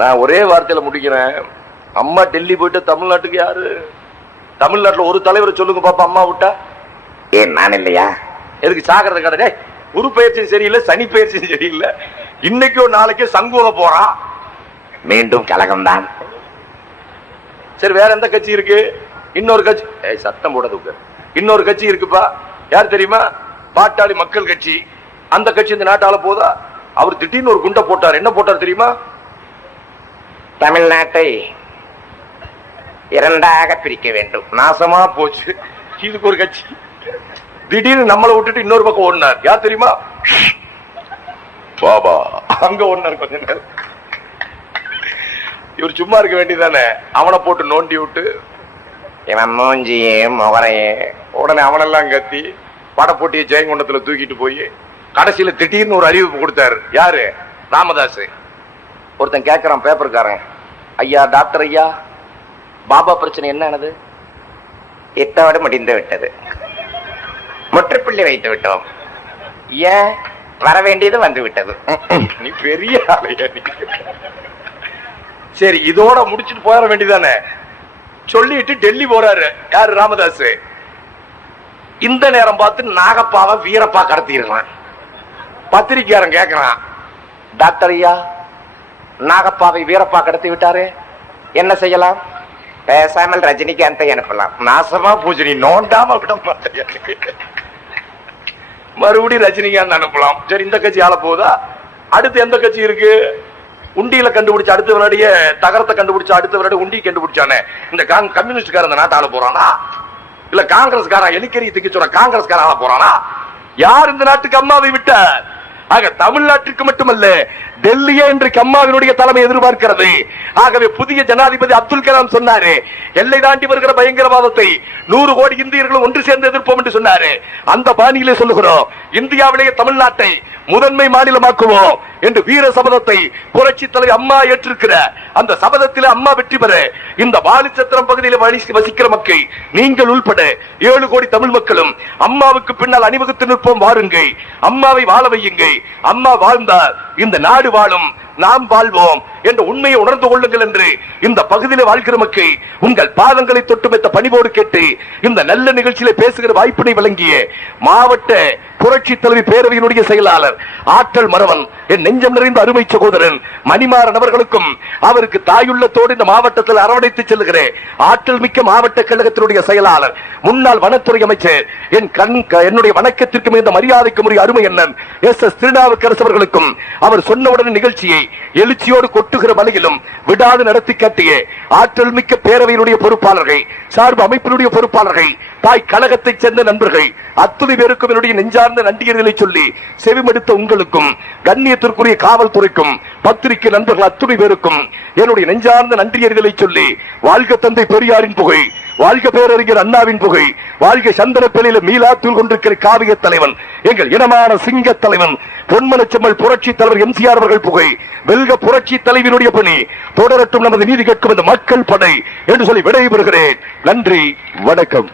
நான் ஒரே வார்த்தையில முடிக்கிறேன். அம்மா டெல்லி போயிட்டு தமிழ்நாட்டுக்கு யாரு? தமிழ்நாட்டுல ஒரு தலைவர் சொல்லுங்க பாப்பா, அம்மா விட்டா. ஏன் நான் இல்லையா? எதுக்கு சாகிறது கடை? குரு பயிற்சியும் சரியில்லை, சனி பயிற்சியும் சரியில்லை. இன்னைக்கோ நாளைக்கோ சங்கூக போறான். மீண்டும் கலகம் தான். சரி, வேற எந்த கட்சி இருக்கு? இன்னொரு கட்சி, சட்டம் போடுறது இன்னொரு கட்சி இருக்குப்பா. யார் தெரியுமா? பாட்டாளி மக்கள் கட்சி. அந்த கட்சி இந்த நாட்டால போதா? அவர் திடீர்னு ஒரு குண்டை போட்டார். என்ன போட்டார் தெரியுமா? தமிழ்நாட்டை 2ஆக பிரிக்க வேண்டும். நாசமா போச்சு. இதுக்கு ஒரு கட்சி. திடீர்னு நம்மளை விட்டுட்டு இன்னொரு பக்கம் ஓடினார். யார் தெரியுமா? பாபா. அங்க ஓடினார் கொஞ்ச நேரம். இவர் சும்மா இருக்க வேண்டியதானே? அவனை போட்டு நோண்டி விட்டு இவன் மூஞ்சியே முகரையே, உடனே அவனெல்லாம் கத்தி படப்போட்டியை ஜெயங்கொண்டத்துல தூக்கிட்டு போய் கடைசியில திடீர்னு ஒரு அறிவிப்பு கொடுத்தாரு. யாரு? ராமதாஸ். ஒருத்தன் கேட்கிறான், பேப்பர்காரன், ஐயா டாக்டர் ஐயா, பாபா பிரச்சனை என்னது? இத்தோடு முடிந்து விட்டது, முற்றுப்புள்ளி வைத்து விட்டோம். ஏன்? வர வேண்டியது வந்து விட்டது. நீ பெரிய ஆளையா? சரி, இதோட முடிச்சுட்டு போயிட வேண்டியதானே சொல்லிட்டு டெல்லி போறாரு. யாரு? ராமதாஸ். இந்த நேரம் பார்த்து நாகப்பாவை வீரப்பா கடத்திடுறான். பத்திரிக்கையாரன் கேட்கிறான், டாக்டர் ஐயா, நாகப்பாவை வீரப்பா கடத்தி விட்டாரு, என்ன செய்யலாம்? பேசாமல் ரஜினிகாந்தை அனுப்பலாம். நாசமா பூஜை, நீ நோண்டாம விட மாட்டேன். மறுபடியும் ரஜினிகாந்த் அனுப்பலாம். சரி, இந்த கட்சி ஆள போகுதா? அடுத்து எந்த கட்சி இருக்கு? உண்டியில கண்டுபிடிச்ச அடுத்த வினாடியே தகரத்தை கண்டுபிடிச்ச அடுத்த வினாடி உண்டி கண்டுபிடிச்சானே இந்த கம்யூனிஸ்ட்காரன் இந்த நாட்டை ஆள போறானா? இல்ல காங்கிரஸ்காரன் எலிக்கறி தூக்கி சொன்ன காங்கிரஸ்காரன் ஆள போறானா? யார் இந்த நாட்டுக்கு அம்மாவை விட்டார்? ஆக தமிழ்நாட்டிற்கு மட்டுமல்ல, டெல்லியே இன்றைக்கு அம்மாவினுடைய தலைமை எதிர்பார்க்கிறது. ஆகவே புதிய ஜனாதிபதி அப்துல் கலாம் சொன்னாரு, எல்லை தாண்டி வருகிற பயங்கரவாதத்தை 100 கோடி இந்தியர்களும் ஒன்று சேர்ந்து எதிர்ப்போம் என்று சொன்னாரு. அந்த பாணியிலே சொல்லுகிறோம், இந்தியாவிலேயே தமிழ்நாட்டை முதன்மை மாநிலமாக்குவோம் என்று வீர சபதத்தை புரட்சி தலைவர் அம்மா ஏற்றிருக்கிற அந்த சபதத்தில் அம்மா வெற்றி பெற இந்த வாலிச்சத்திரம் பகுதியில் வசிக்கிற மக்கள் நீங்கள் உள்பட 7 கோடி தமிழ் மக்களும் அம்மாவுக்கு பின்னால் அணிவகுத்து நிற்போம். வாருங்கள், அம்மாவை வாழ வையுங்கள். அம்மா வாழ்ந்தால் இந்த நாடு வாழும், நாம் வாழ்வோம் என்ற உண்மையை உணர்ந்து கொள்ளுங்கள் என்று இந்த பகுதியில் வாழ்கிற மக்கள் உங்கள் பாதங்களை தொட்டு வைத்த பணிவோடு கேட்டு இந்த நல்ல நிகழ்ச்சியில பேசுகிற வாய்ப்பினை வழங்கிய மாவட்ட புரட்சி தலைவி பேரவையினுடைய செயலாளர் ஆற்றல் மறவன் என் நெஞ்சம் நிறைந்த அருமை சகோதரன் மணிமாறன் அவர்களுக்கும் அவருக்கு தாயுள்ளத்தோடு இந்த மாவட்டத்தில் அரவணைத்து செல்லுகிற ஆற்றல் மிக்க மாவட்ட கழகத்தினுடைய செயலாளர் முன்னாள் வனத்துறை அமைச்சர் என்னுடைய வணக்கத்திற்கும் இந்த மரியாதைக்கும் உரிய அருமை அண்ணன் எஸ் திருநாவுக்கரசு அவர்களுக்கும் அவர் சொன்னவுடன் நிகழ்ச்சியை எழுச்சியோடு கொட்டுகிற வழியிலும் விடாது நடத்தி காட்டிய ஆற்றல் மிக்க பேரவையினுடைய பொறுப்பாளர்கள், சார்பு அமைப்பினுடைய பொறுப்பாளர்கள், தாய் கழகத்தைச் சேர்ந்த நண்பர்கள் அத்துணை பேருக்கும் என்னுடைய நெஞ்சார்ந்த நன்றியர்களை சொல்லி செவிமடுத்த உங்களுக்கும் கண்ணியத்திற்குரிய காவல்துறைக்கும் பத்திரிகை நண்பர்கள் அத்துணை பேருக்கும் என்னுடைய நெஞ்சார்ந்த நன்றியர்களை சொல்லி வாழ்க தந்தை பெரியாரின் புகழ், வாழ்க பேரறிஞர் அண்ணாவின் புகழ், வாழ்க சந்தனப்பள்ளியில மீளாத்தூள் கொண்டிருக்கிற காவிய தலைவன் எங்கள் இனமான சிங்க தலைவன் பொன்மனச்செம்மல் புரட்சி தலைவர் எம்ஜிஆர் அவர்கள் புகழ், வெல்க புரட்சி தலைவனுடைய பணி, தொடரட்டும் நமது நீதி கேட்கும் இந்த மக்கள் படை என்று சொல்லி விடைபெறுகிறேன். நன்றி, வணக்கம்.